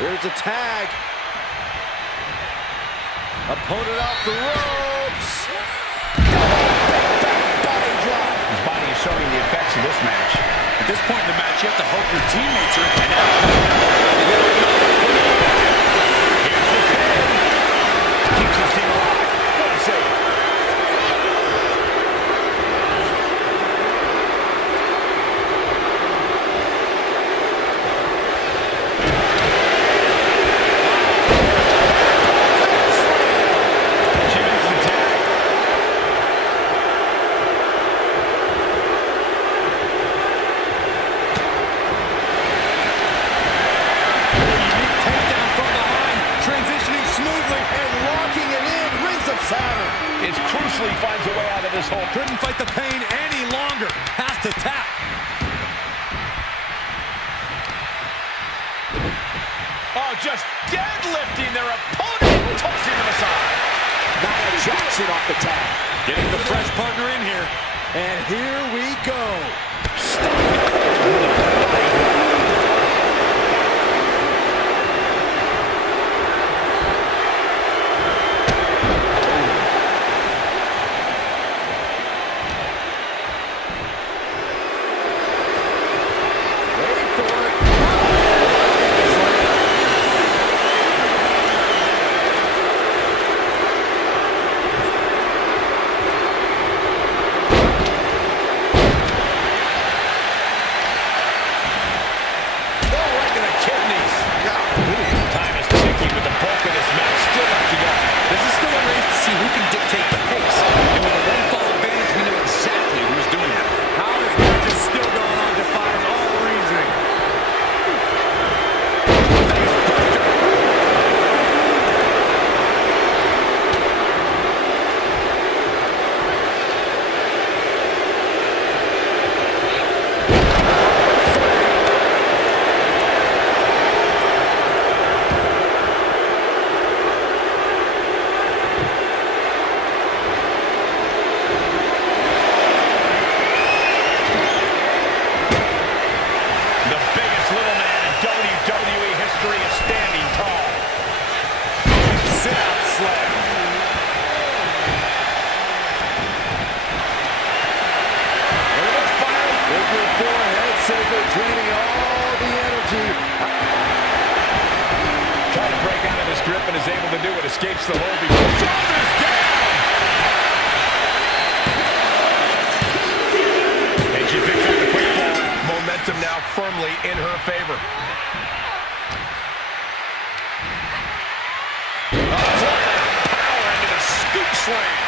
There's a tag. Opponent off the ropes. Body drop. His body is showing the effects of this match. At this point in the match, you have to hope your teammates are in. Here's the pin. Keeps his team alive. What a save. Finds a way out of this hole. Couldn't fight the pain any longer. Has to tap. Oh, just deadlifting their opponent, tossing them aside. Nia Jackson off the tag. Getting the fresh partner in here. And here we go. escapes the hold before shoulders down. And she picks up the quick fall. Momentum now firmly in her favor. Power into the scoop slam.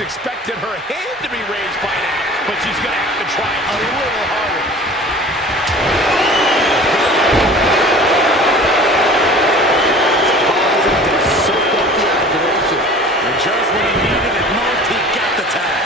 Expected her hand to be raised by now, but she's going to have to try a little harder. Soak up the admiration. And just when he needed it most, he got the tag.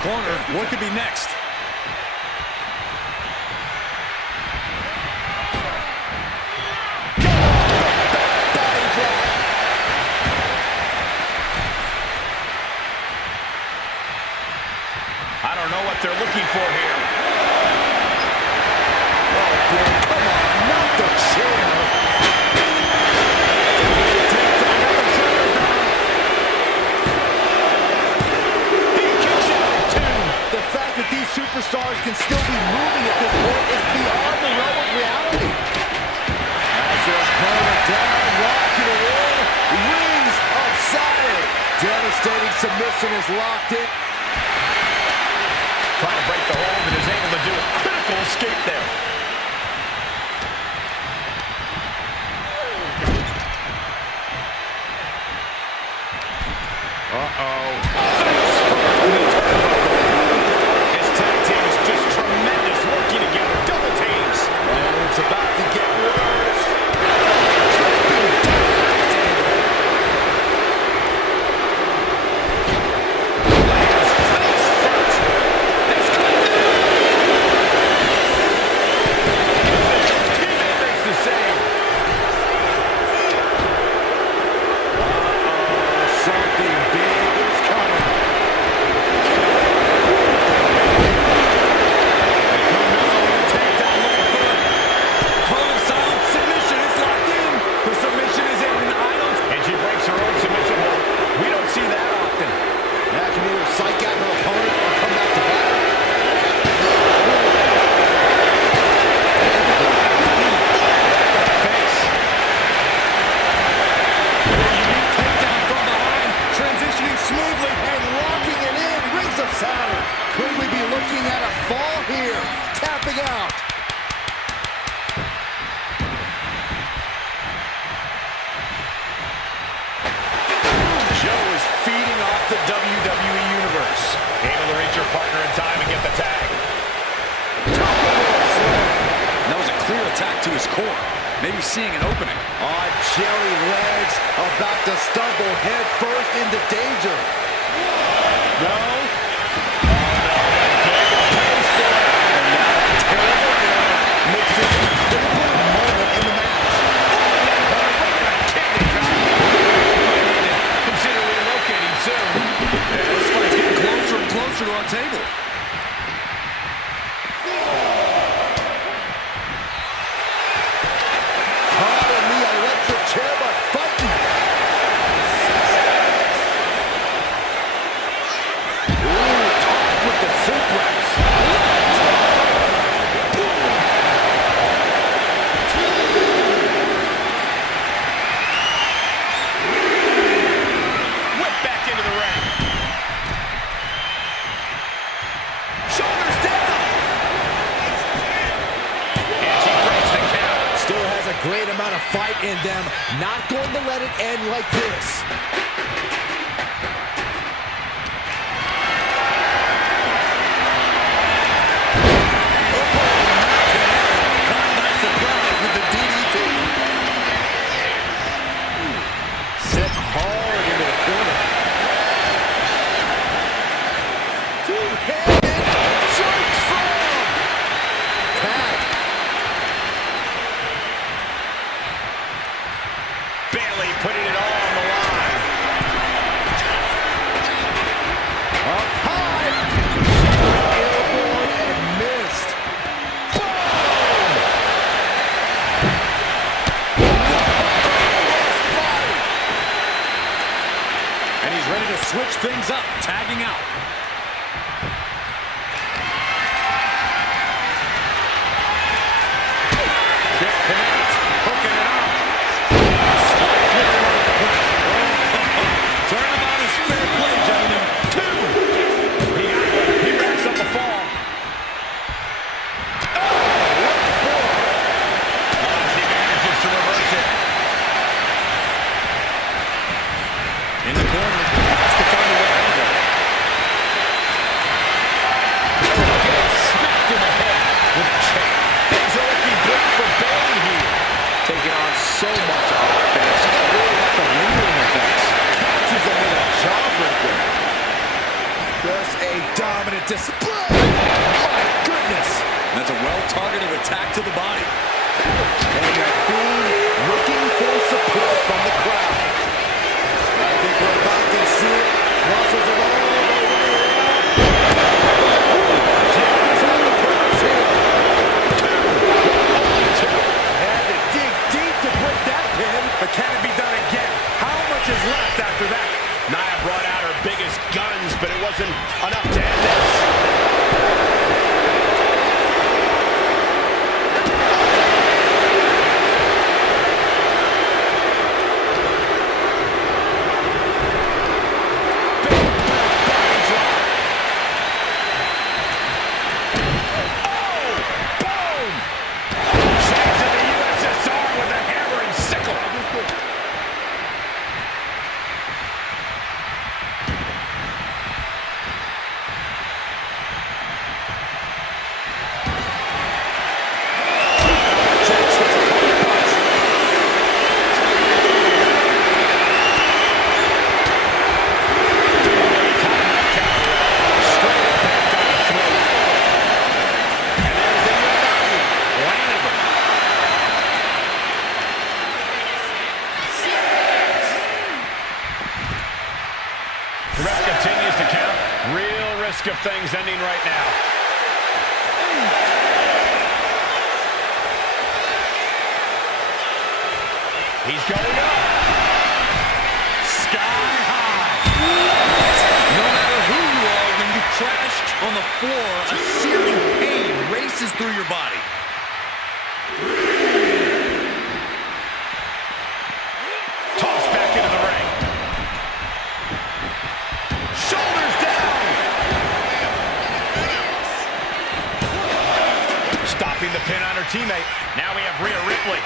Corner. What could be next? I don't know what they're looking for here. Oh, boy, come on, not the chair. Superstars can still be moving at this point is beyond the realm of reality. As their opponent down, rocking it in, rings of Saturn. Devastating submission is locked in. Trying to break the hold and is able to do a critical escape there. core. Maybe seeing an opening. On jelly legs, about to stumble head first into danger. No. And now a terrible error makes this a pivotal moment in the match. Consider relocating soon. Yeah, this fight's getting closer and closer to our table. Caught in the electric chair, but fighting. Ooh, tossed with the suplex. Whip back into the ring. Shoulders down. And she breaks the count. Still has a great amount of fight in them. Not going to let it end like this. Caught by surprise with the DDT. Set hard into the corner. Two-handed choke slam. Tag. Bailey putting it all on the line. Up high. Airborne and missed. Boom! And he's ready to switch things up, tagging out. Kick connects. Hooking it up. Turnabout is fair play, gentlemen. He racks up a fall. She manages to reverse it. In the corner, has to find a way out of it. Getting smacked in the head with a chair. Things are looking good for Bailey here. Taking on so much offense. Really like the lingering effects. Catches him with a jawbreaker. Just a dominant display. My goodness. That's a well-targeted attack to the body. And the Fiend looking for support from the crowd. I think we're about to see it. Muscles it all the way around. Jams on the purse here. Had to dig deep to break that pin. But can it be done again? How much is left after that? Nia brought out her biggest guns, but it wasn't enough to end this. The ref continues to count. Real risk of things ending right now. He's going up. Sky high. No matter who you are, when you crash on the floor, a searing pain races through your body. Tossed back into the ring. Shoulders down. Stopping the pin on her teammate. Now we have Rhea Rippley.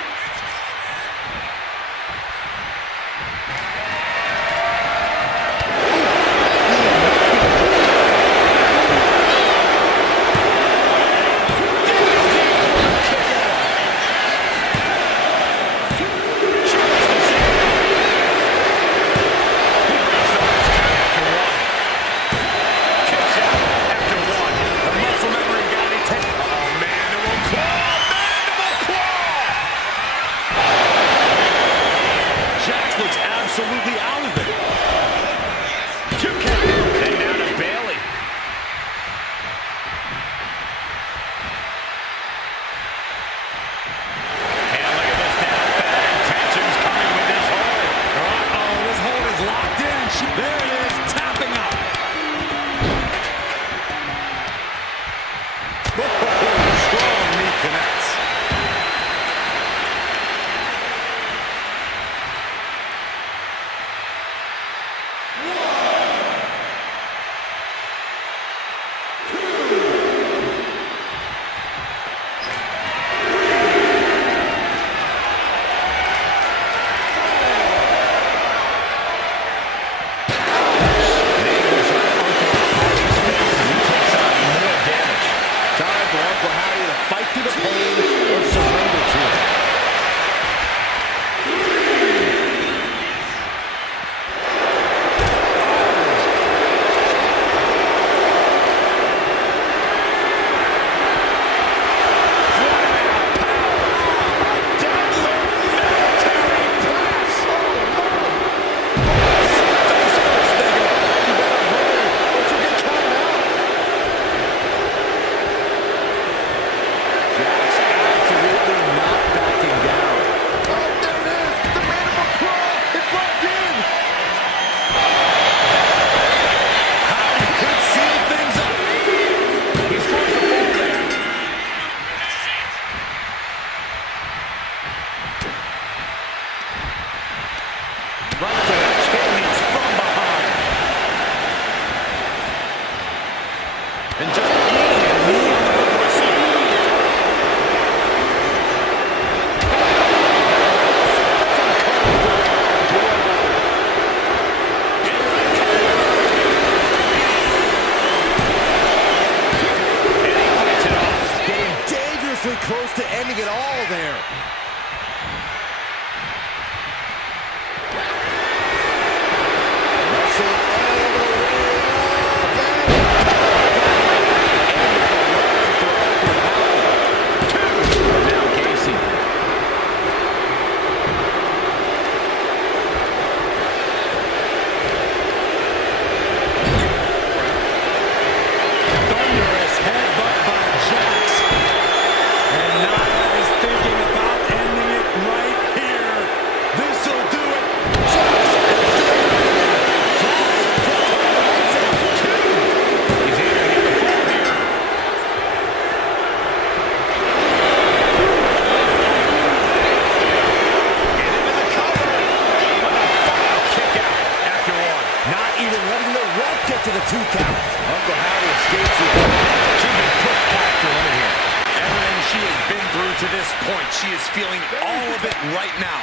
to this point. She is feeling all of it right now.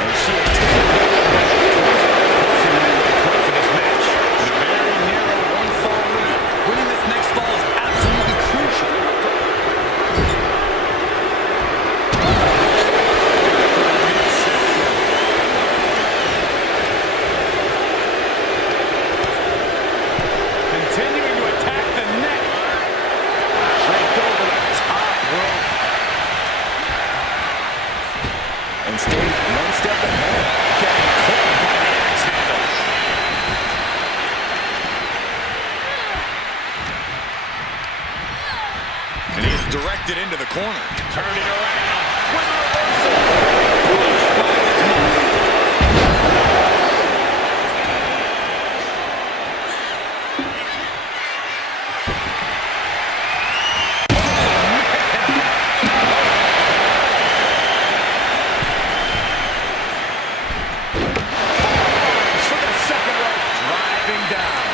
And she anticipated for this match. A very narrow one-fall lead. Winning this next fall is absolutely crucial. Continuing to attack the neck. draped over the top rope. And stayed one step ahead. Getting caught by the axe handle. And he is directed into the corner. Turning around. With a reversal. For the second rope. Driving down.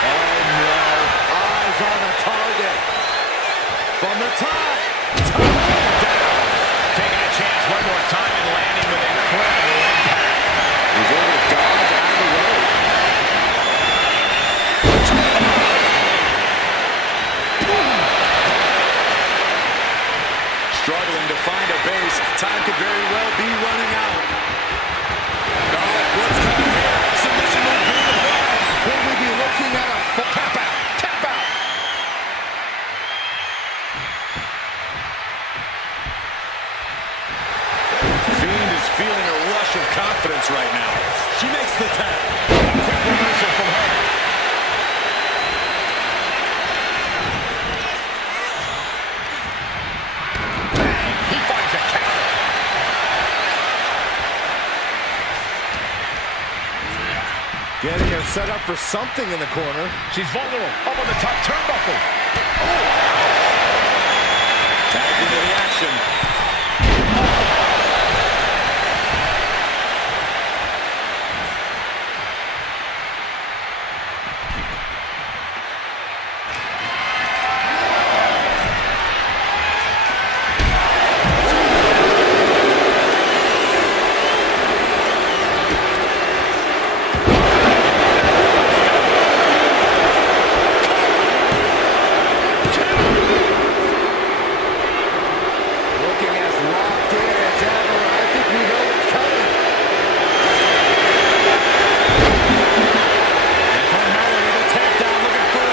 Oh no. Eyes on the target. From the top. Taking a chance one more time and landing with incredible impact. He's able to dodge out of the way. Struggling to find a base. Time could very well be running out. Oh, what's coming here? Submission move being applied. Could we be looking at a tap out? Tap out. Fiend is feeling a rush of confidence right now. She makes the tap. A quick reversal from her. He finds a counter. Getting her set up for something in the corner. She's vulnerable. Up on the top turnbuckle. Tagged into the action. Looking as locked in as ever. I think we know what's coming. And Carmella with a takedown looking for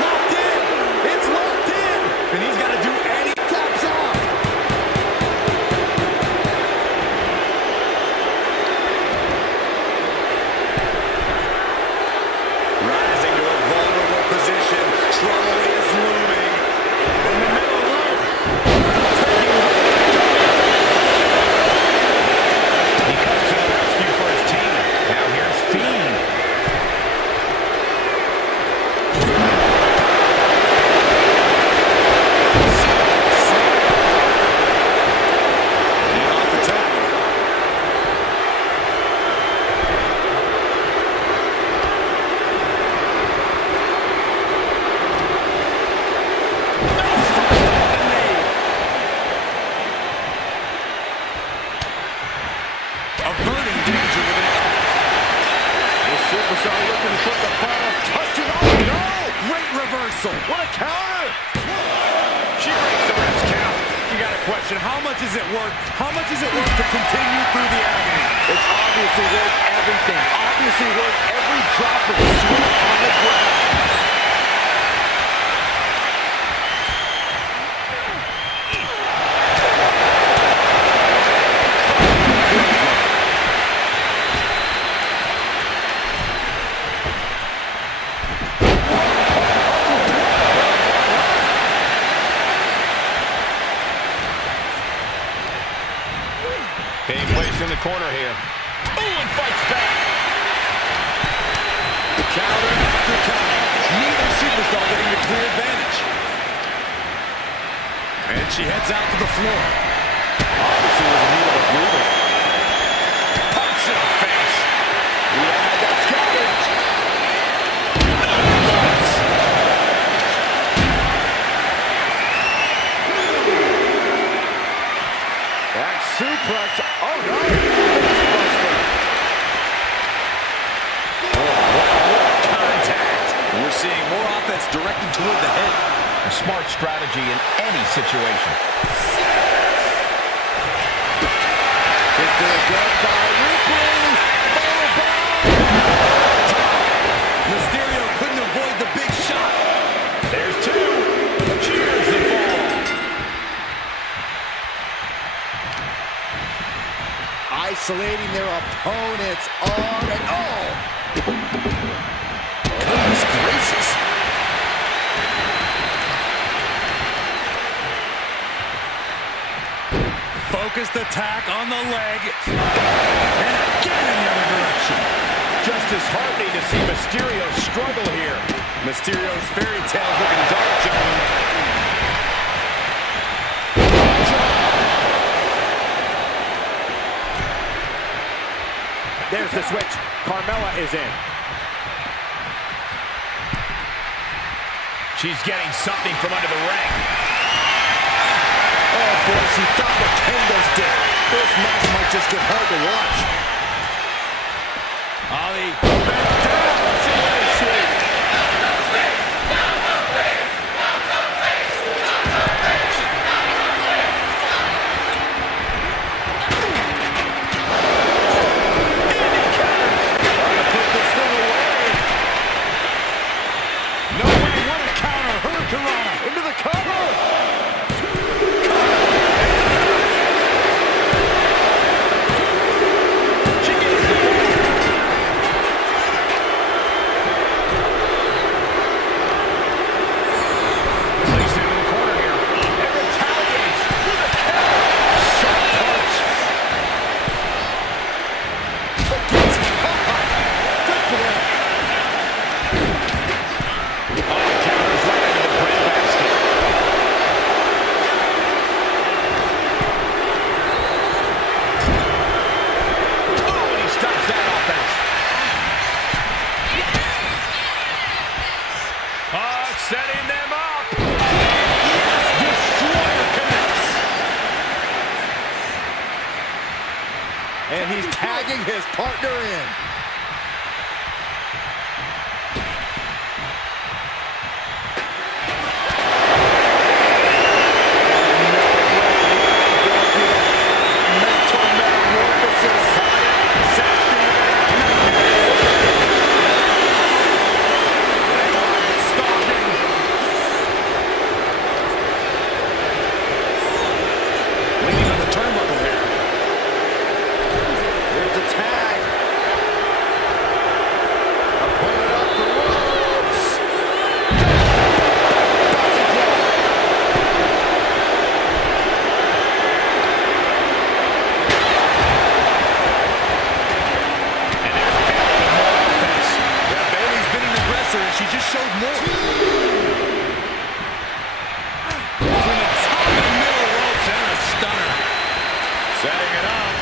locked in. It's locked in. And he's got to do any Taps off. rising to a vulnerable position. Trouble is looming. In the middle room. He comes to the rescue for his team. Now here's Fiend. And off the tag. Averting danger with an The superstar looking to put the final touches on. Oh, no! great reversal. What a counter! She breaks the ref's count. You got a question. How much is it worth? How much is it worth to continue through the agony? It's obviously worth everything. Obviously worth every drop of sweat on the ground. Being placed in the corner here. Oh, and fights back. Counter after counter. Neither superstar getting the clear advantage. And she heads out to the floor. Obviously was in need of a breather. Punch in the face. Yeah, that's offense directed toward the head. A smart strategy in any situation. By Riphley. Mysterio couldn't avoid the big shot. There's two. Cheers the fall. Isolating their opponent's arm and Goodness gracious. Focused attack on the leg. And again in the other direction. Just disheartening to see Mysterio struggle here. Mysterio's fairy tales looking dark, gentlemen. There's the switch. Carmella is in. She's getting something from under the ring. oh boy, she found a kendo stick. This match might just get hard to watch. Ali. Into the cover. She gets the placed into the corner here. And retaliates with a counter. Sharp punch. But gets caught. Good for them. Counters right into the breadbasket. Oh, and he stops that offense. Setting them up. Yes, Destroyer connects. And he's tagging his partner in. Leaning on the turnbuckle here. There's a tag. Opponent up the ropes. And there's Bayley with more offense. Yeah, Bayley's been an aggressor, and she just showed more. From the top of the middle ropes and a stunner. Setting it up.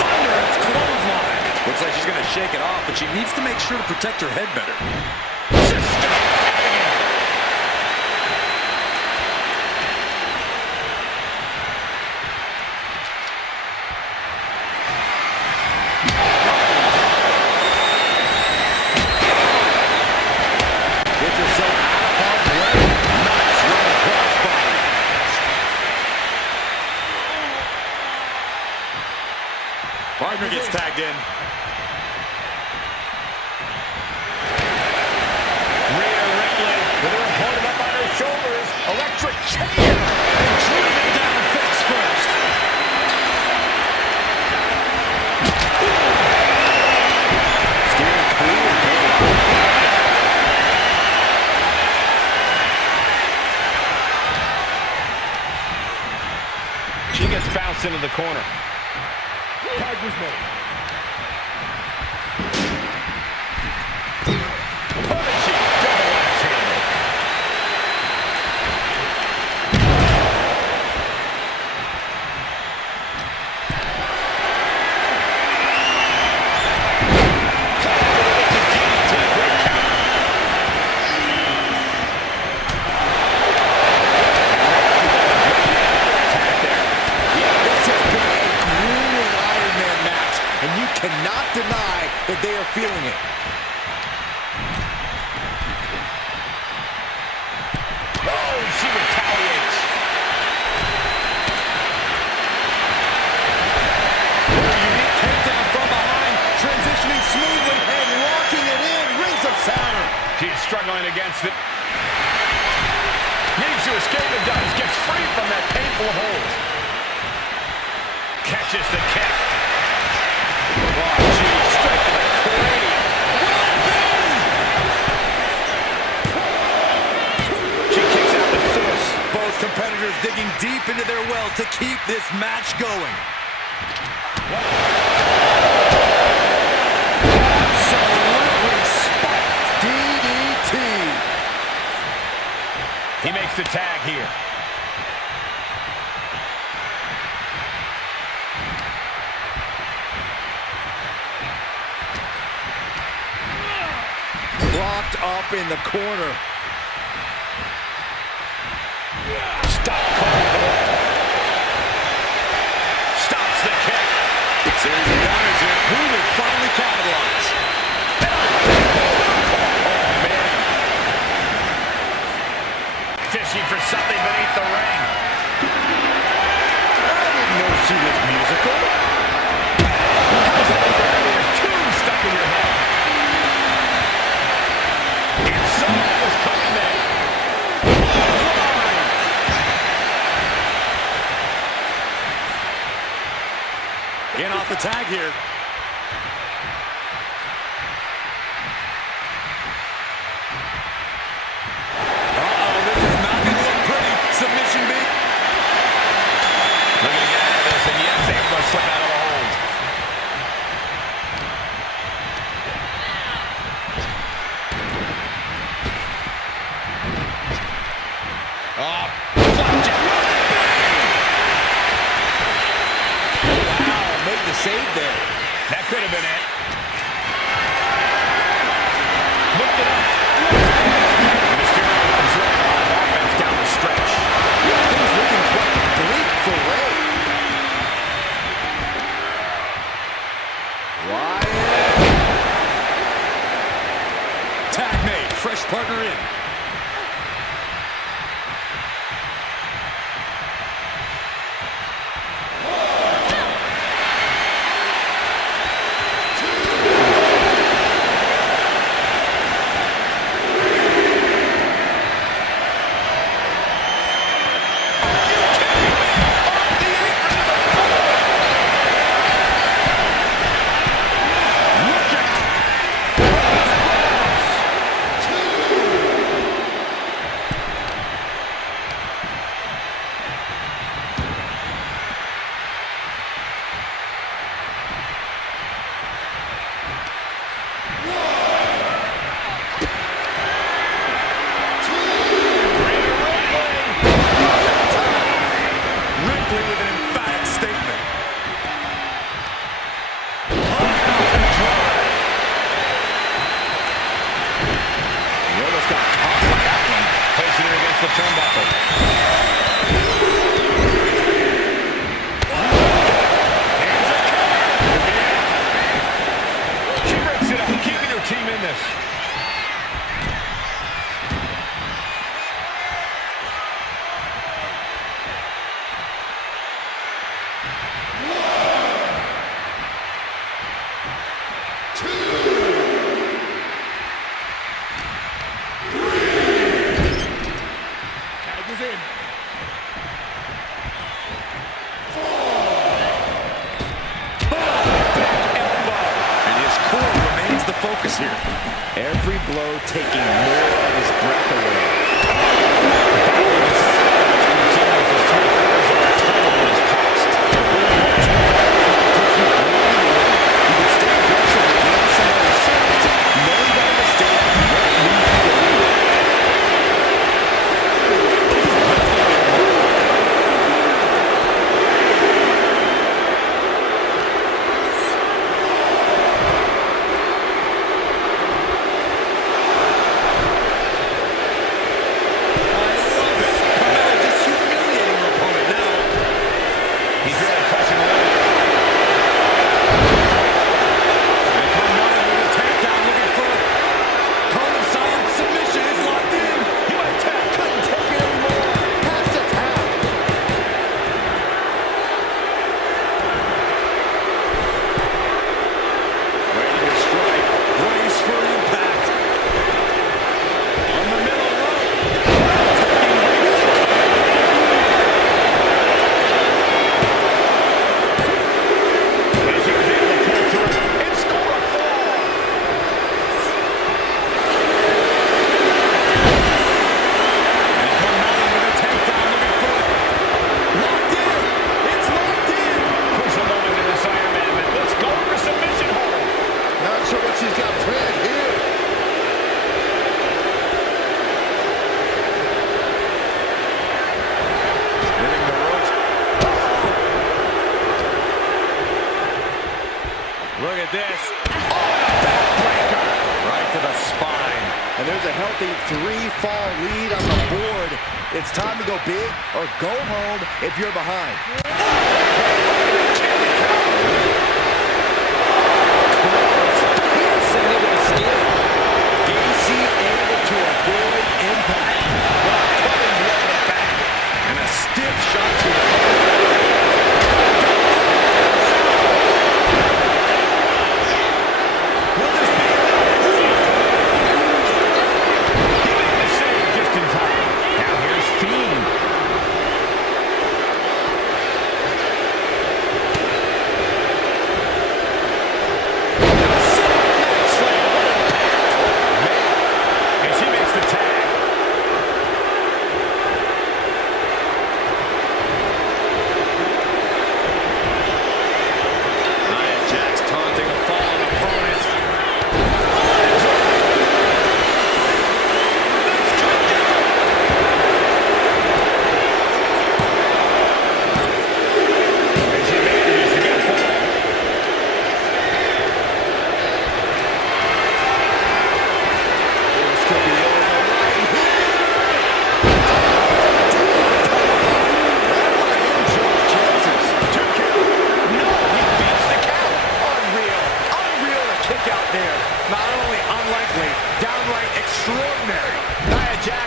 Thunderous clothesline. Looks like she's going to shake it off, but she needs to make sure to protect her head better. Sister Abigail. Get yourself out of harm's way. Nice running crossbody. Partner gets tagged in. Rhea Riphley with her opponent up on her shoulders. Electric chair. And driven down face first. Steering clear. She gets bounced into the corner. Tag was made. Punishing double axe handle. This has been a grueling Iron Man match, and you cannot deny that they are feeling it. She's struggling against it. Needs to escape and does. Gets free from that painful hold. Catches the kick. Oh, geez. Straight to the cranium. She kicks out with force. Both competitors digging deep into their well to keep this match going. Absolutely spiked DDT. He makes the tag here. Propped up in the corner. Stop calling. Stops the kick. Series of counters here. Who will finally capitalize? Oh, man. Fishing for something beneath the ring. I didn't know she was musical. How's that barrier? Tune stuck in your head. And someone was coming there. In off the tag here. Uh-oh, this is not going to look pretty. Submission beat. Looking to get out of this, and yes, able to slip out of the hold. Oh, flapjack. Wow, made the save there. That could have been it. Looked it up. Mysterio observed a lot of offense down the stretch. Things looking quite bleak for Rey. Tag made. Fresh partner in. Riphley with an emphatic statement. He almost got caught by that one. Placing her against the turnbuckle. She breaks it up, keeping her team in this. Tag is in. And his core remains the focus here. Every blow taking more of his breath away. Look at this. Backbreaker. Right to the spine. And there's a healthy 3-fall lead on the board. It's time to go big or go home if you're behind. Piercing into the skin. Gacy able to avoid impact. Cutting blow to the back. And a stiff shot to the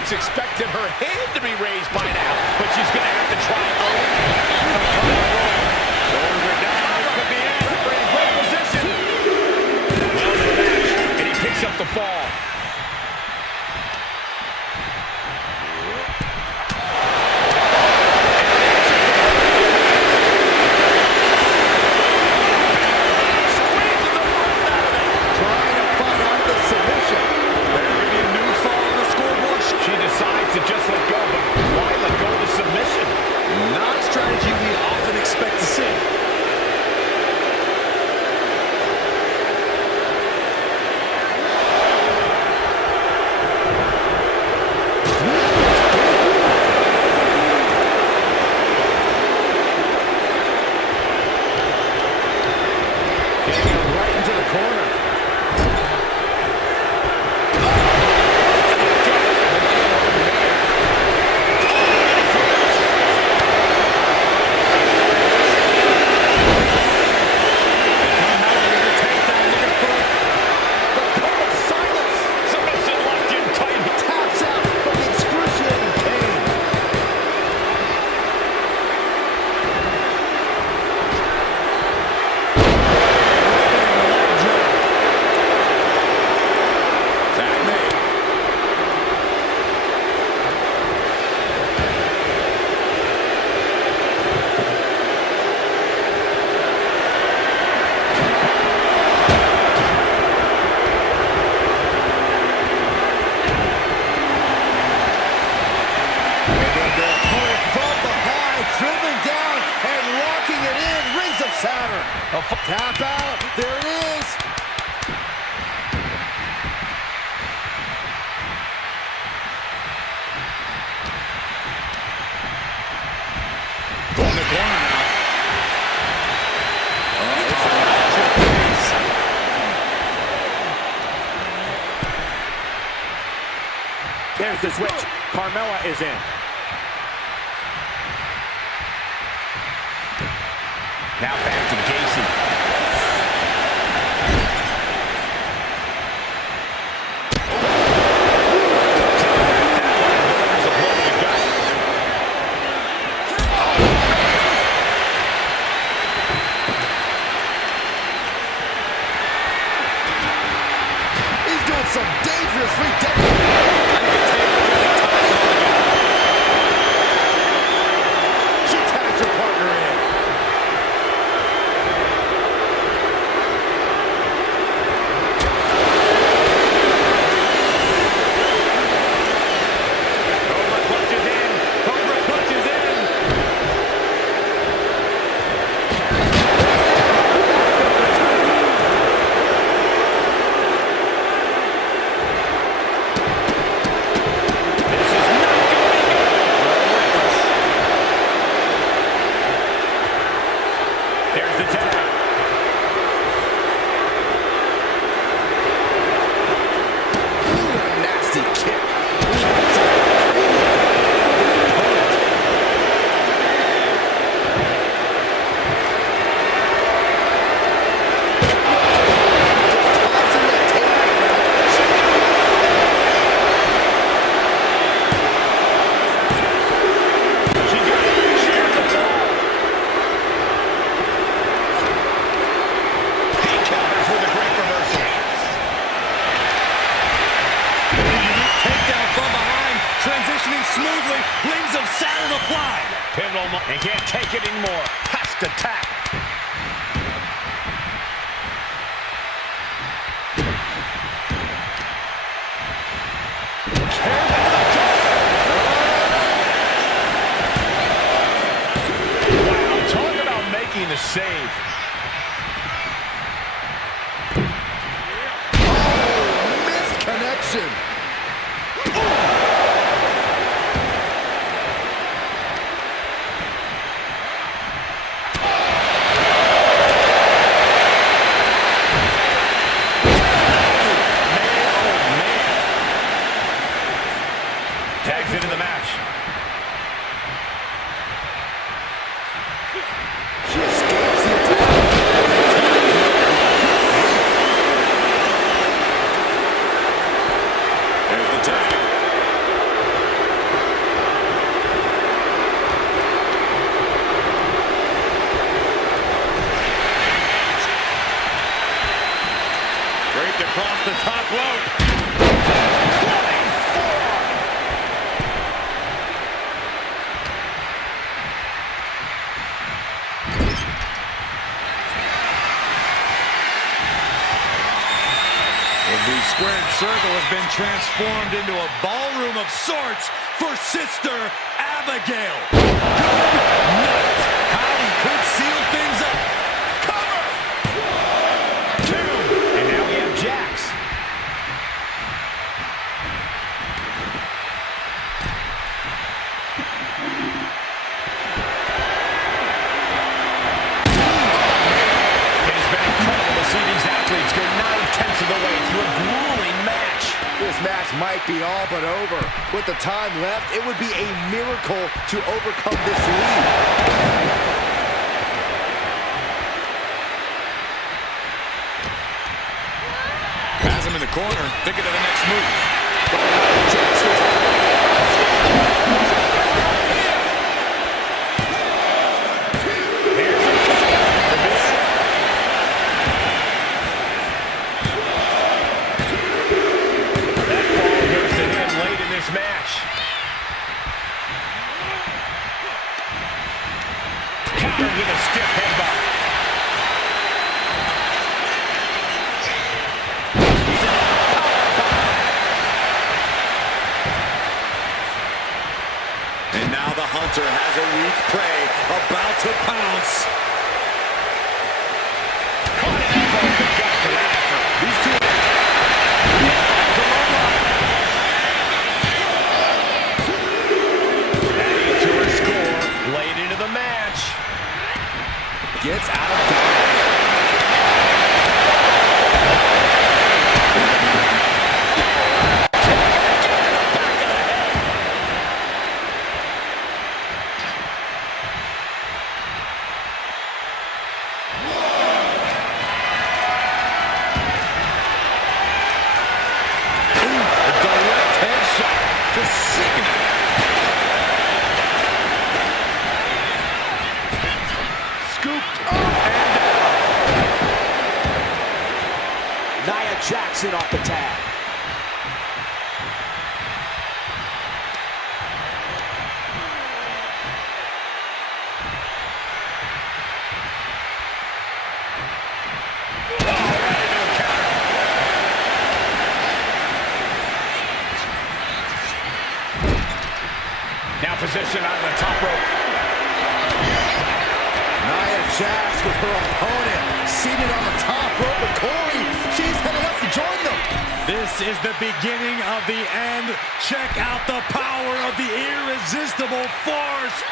expected her hand to be raised by now, but she's going to have to try alone. Shoulders are down. This could be it. Great position. Well to the match, and he picks up the fall. Just let go, but why let go of the submission? Not a strategy we often expect to see. Getting right into the corner. Tap out. There it is. Going the corner now. There's the switch. Carmella is in. Now back to Gacy. He's doing some dangerous ridiculous. She tags her partner in. smoothly. Wings of Saturn applied. Pivotal and can't take it anymore. Has to tap. Wow, talk about making the save. Connection. Tags into the match. She escapes the attack. There's the tag. Draped across the top rope. The squared circle has been transformed into a ballroom of sorts for Sister Abigail. Good night. How he could seal things up. Cover! Two. And now we have Jax. It has been incredible to see these athletes go 9/10 of the way through a grueling match. This match might be all but over. With the time left, it would be a miracle to overcome this lead. Has him in the corner. Thinking of the next move. Match. Countered with a stiff headbutt. And now the hunter has a weak prey about to pounce. Caught an elbow in the gut for that effort. These two. Late into the match. Gets out of dodge. A direct headshot. Just sickening. Jackson off the tag. Now positioned on the top rope. Nia Jax with her opponent seated on the top rope with Corey. She's headed up to join them. This is the beginning of the end. Check out the power of the irresistible force.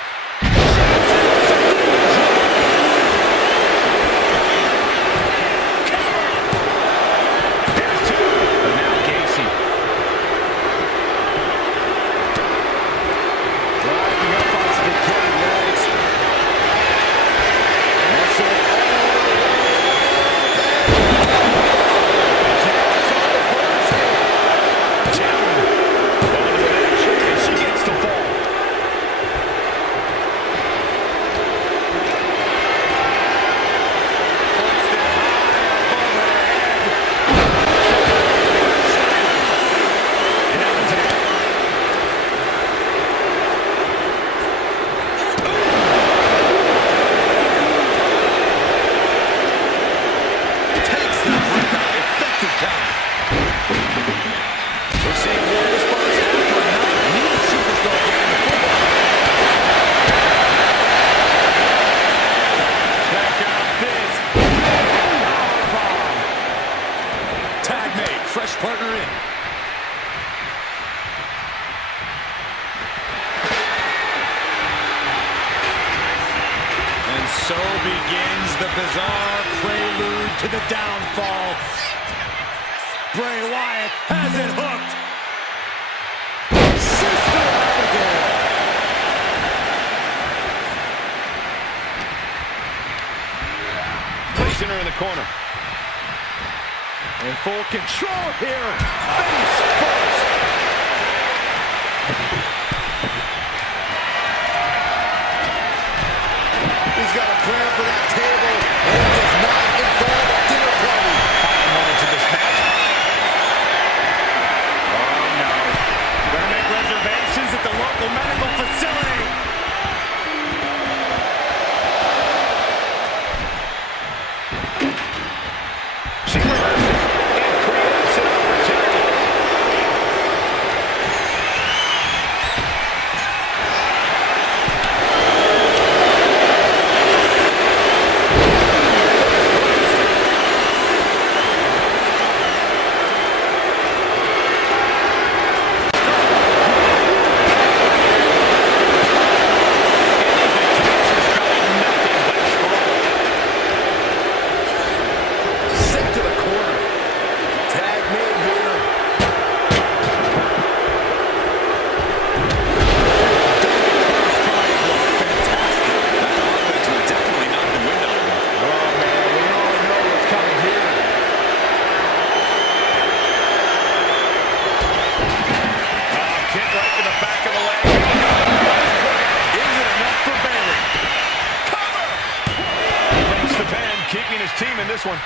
There's two. But now Gacy. Rising up on spaghetti legs. Muscle all the way. Jax on the first hit. Down. Going to the match. And she gets the fall. match partner in. And so begins the bizarre prelude to the downfall. Bray Wyatt has it hooked. Sister Abigail. Placing her in the corner. In full control here. Face first. He's got a plan for that table, and it does not involve a dinner party. Final moments of this match. Oh, no. Gonna make reservations at the local medical facility. She reverses and creates an opportunity. Sent to the corner. Tag made here. Fantastic. That offense will definitely knock the wind out of him. Oh, man, we all know what's coming here. Kick right to the back of the leg. Is it enough for Bayley? Breaks the pen, keeping his team in this one.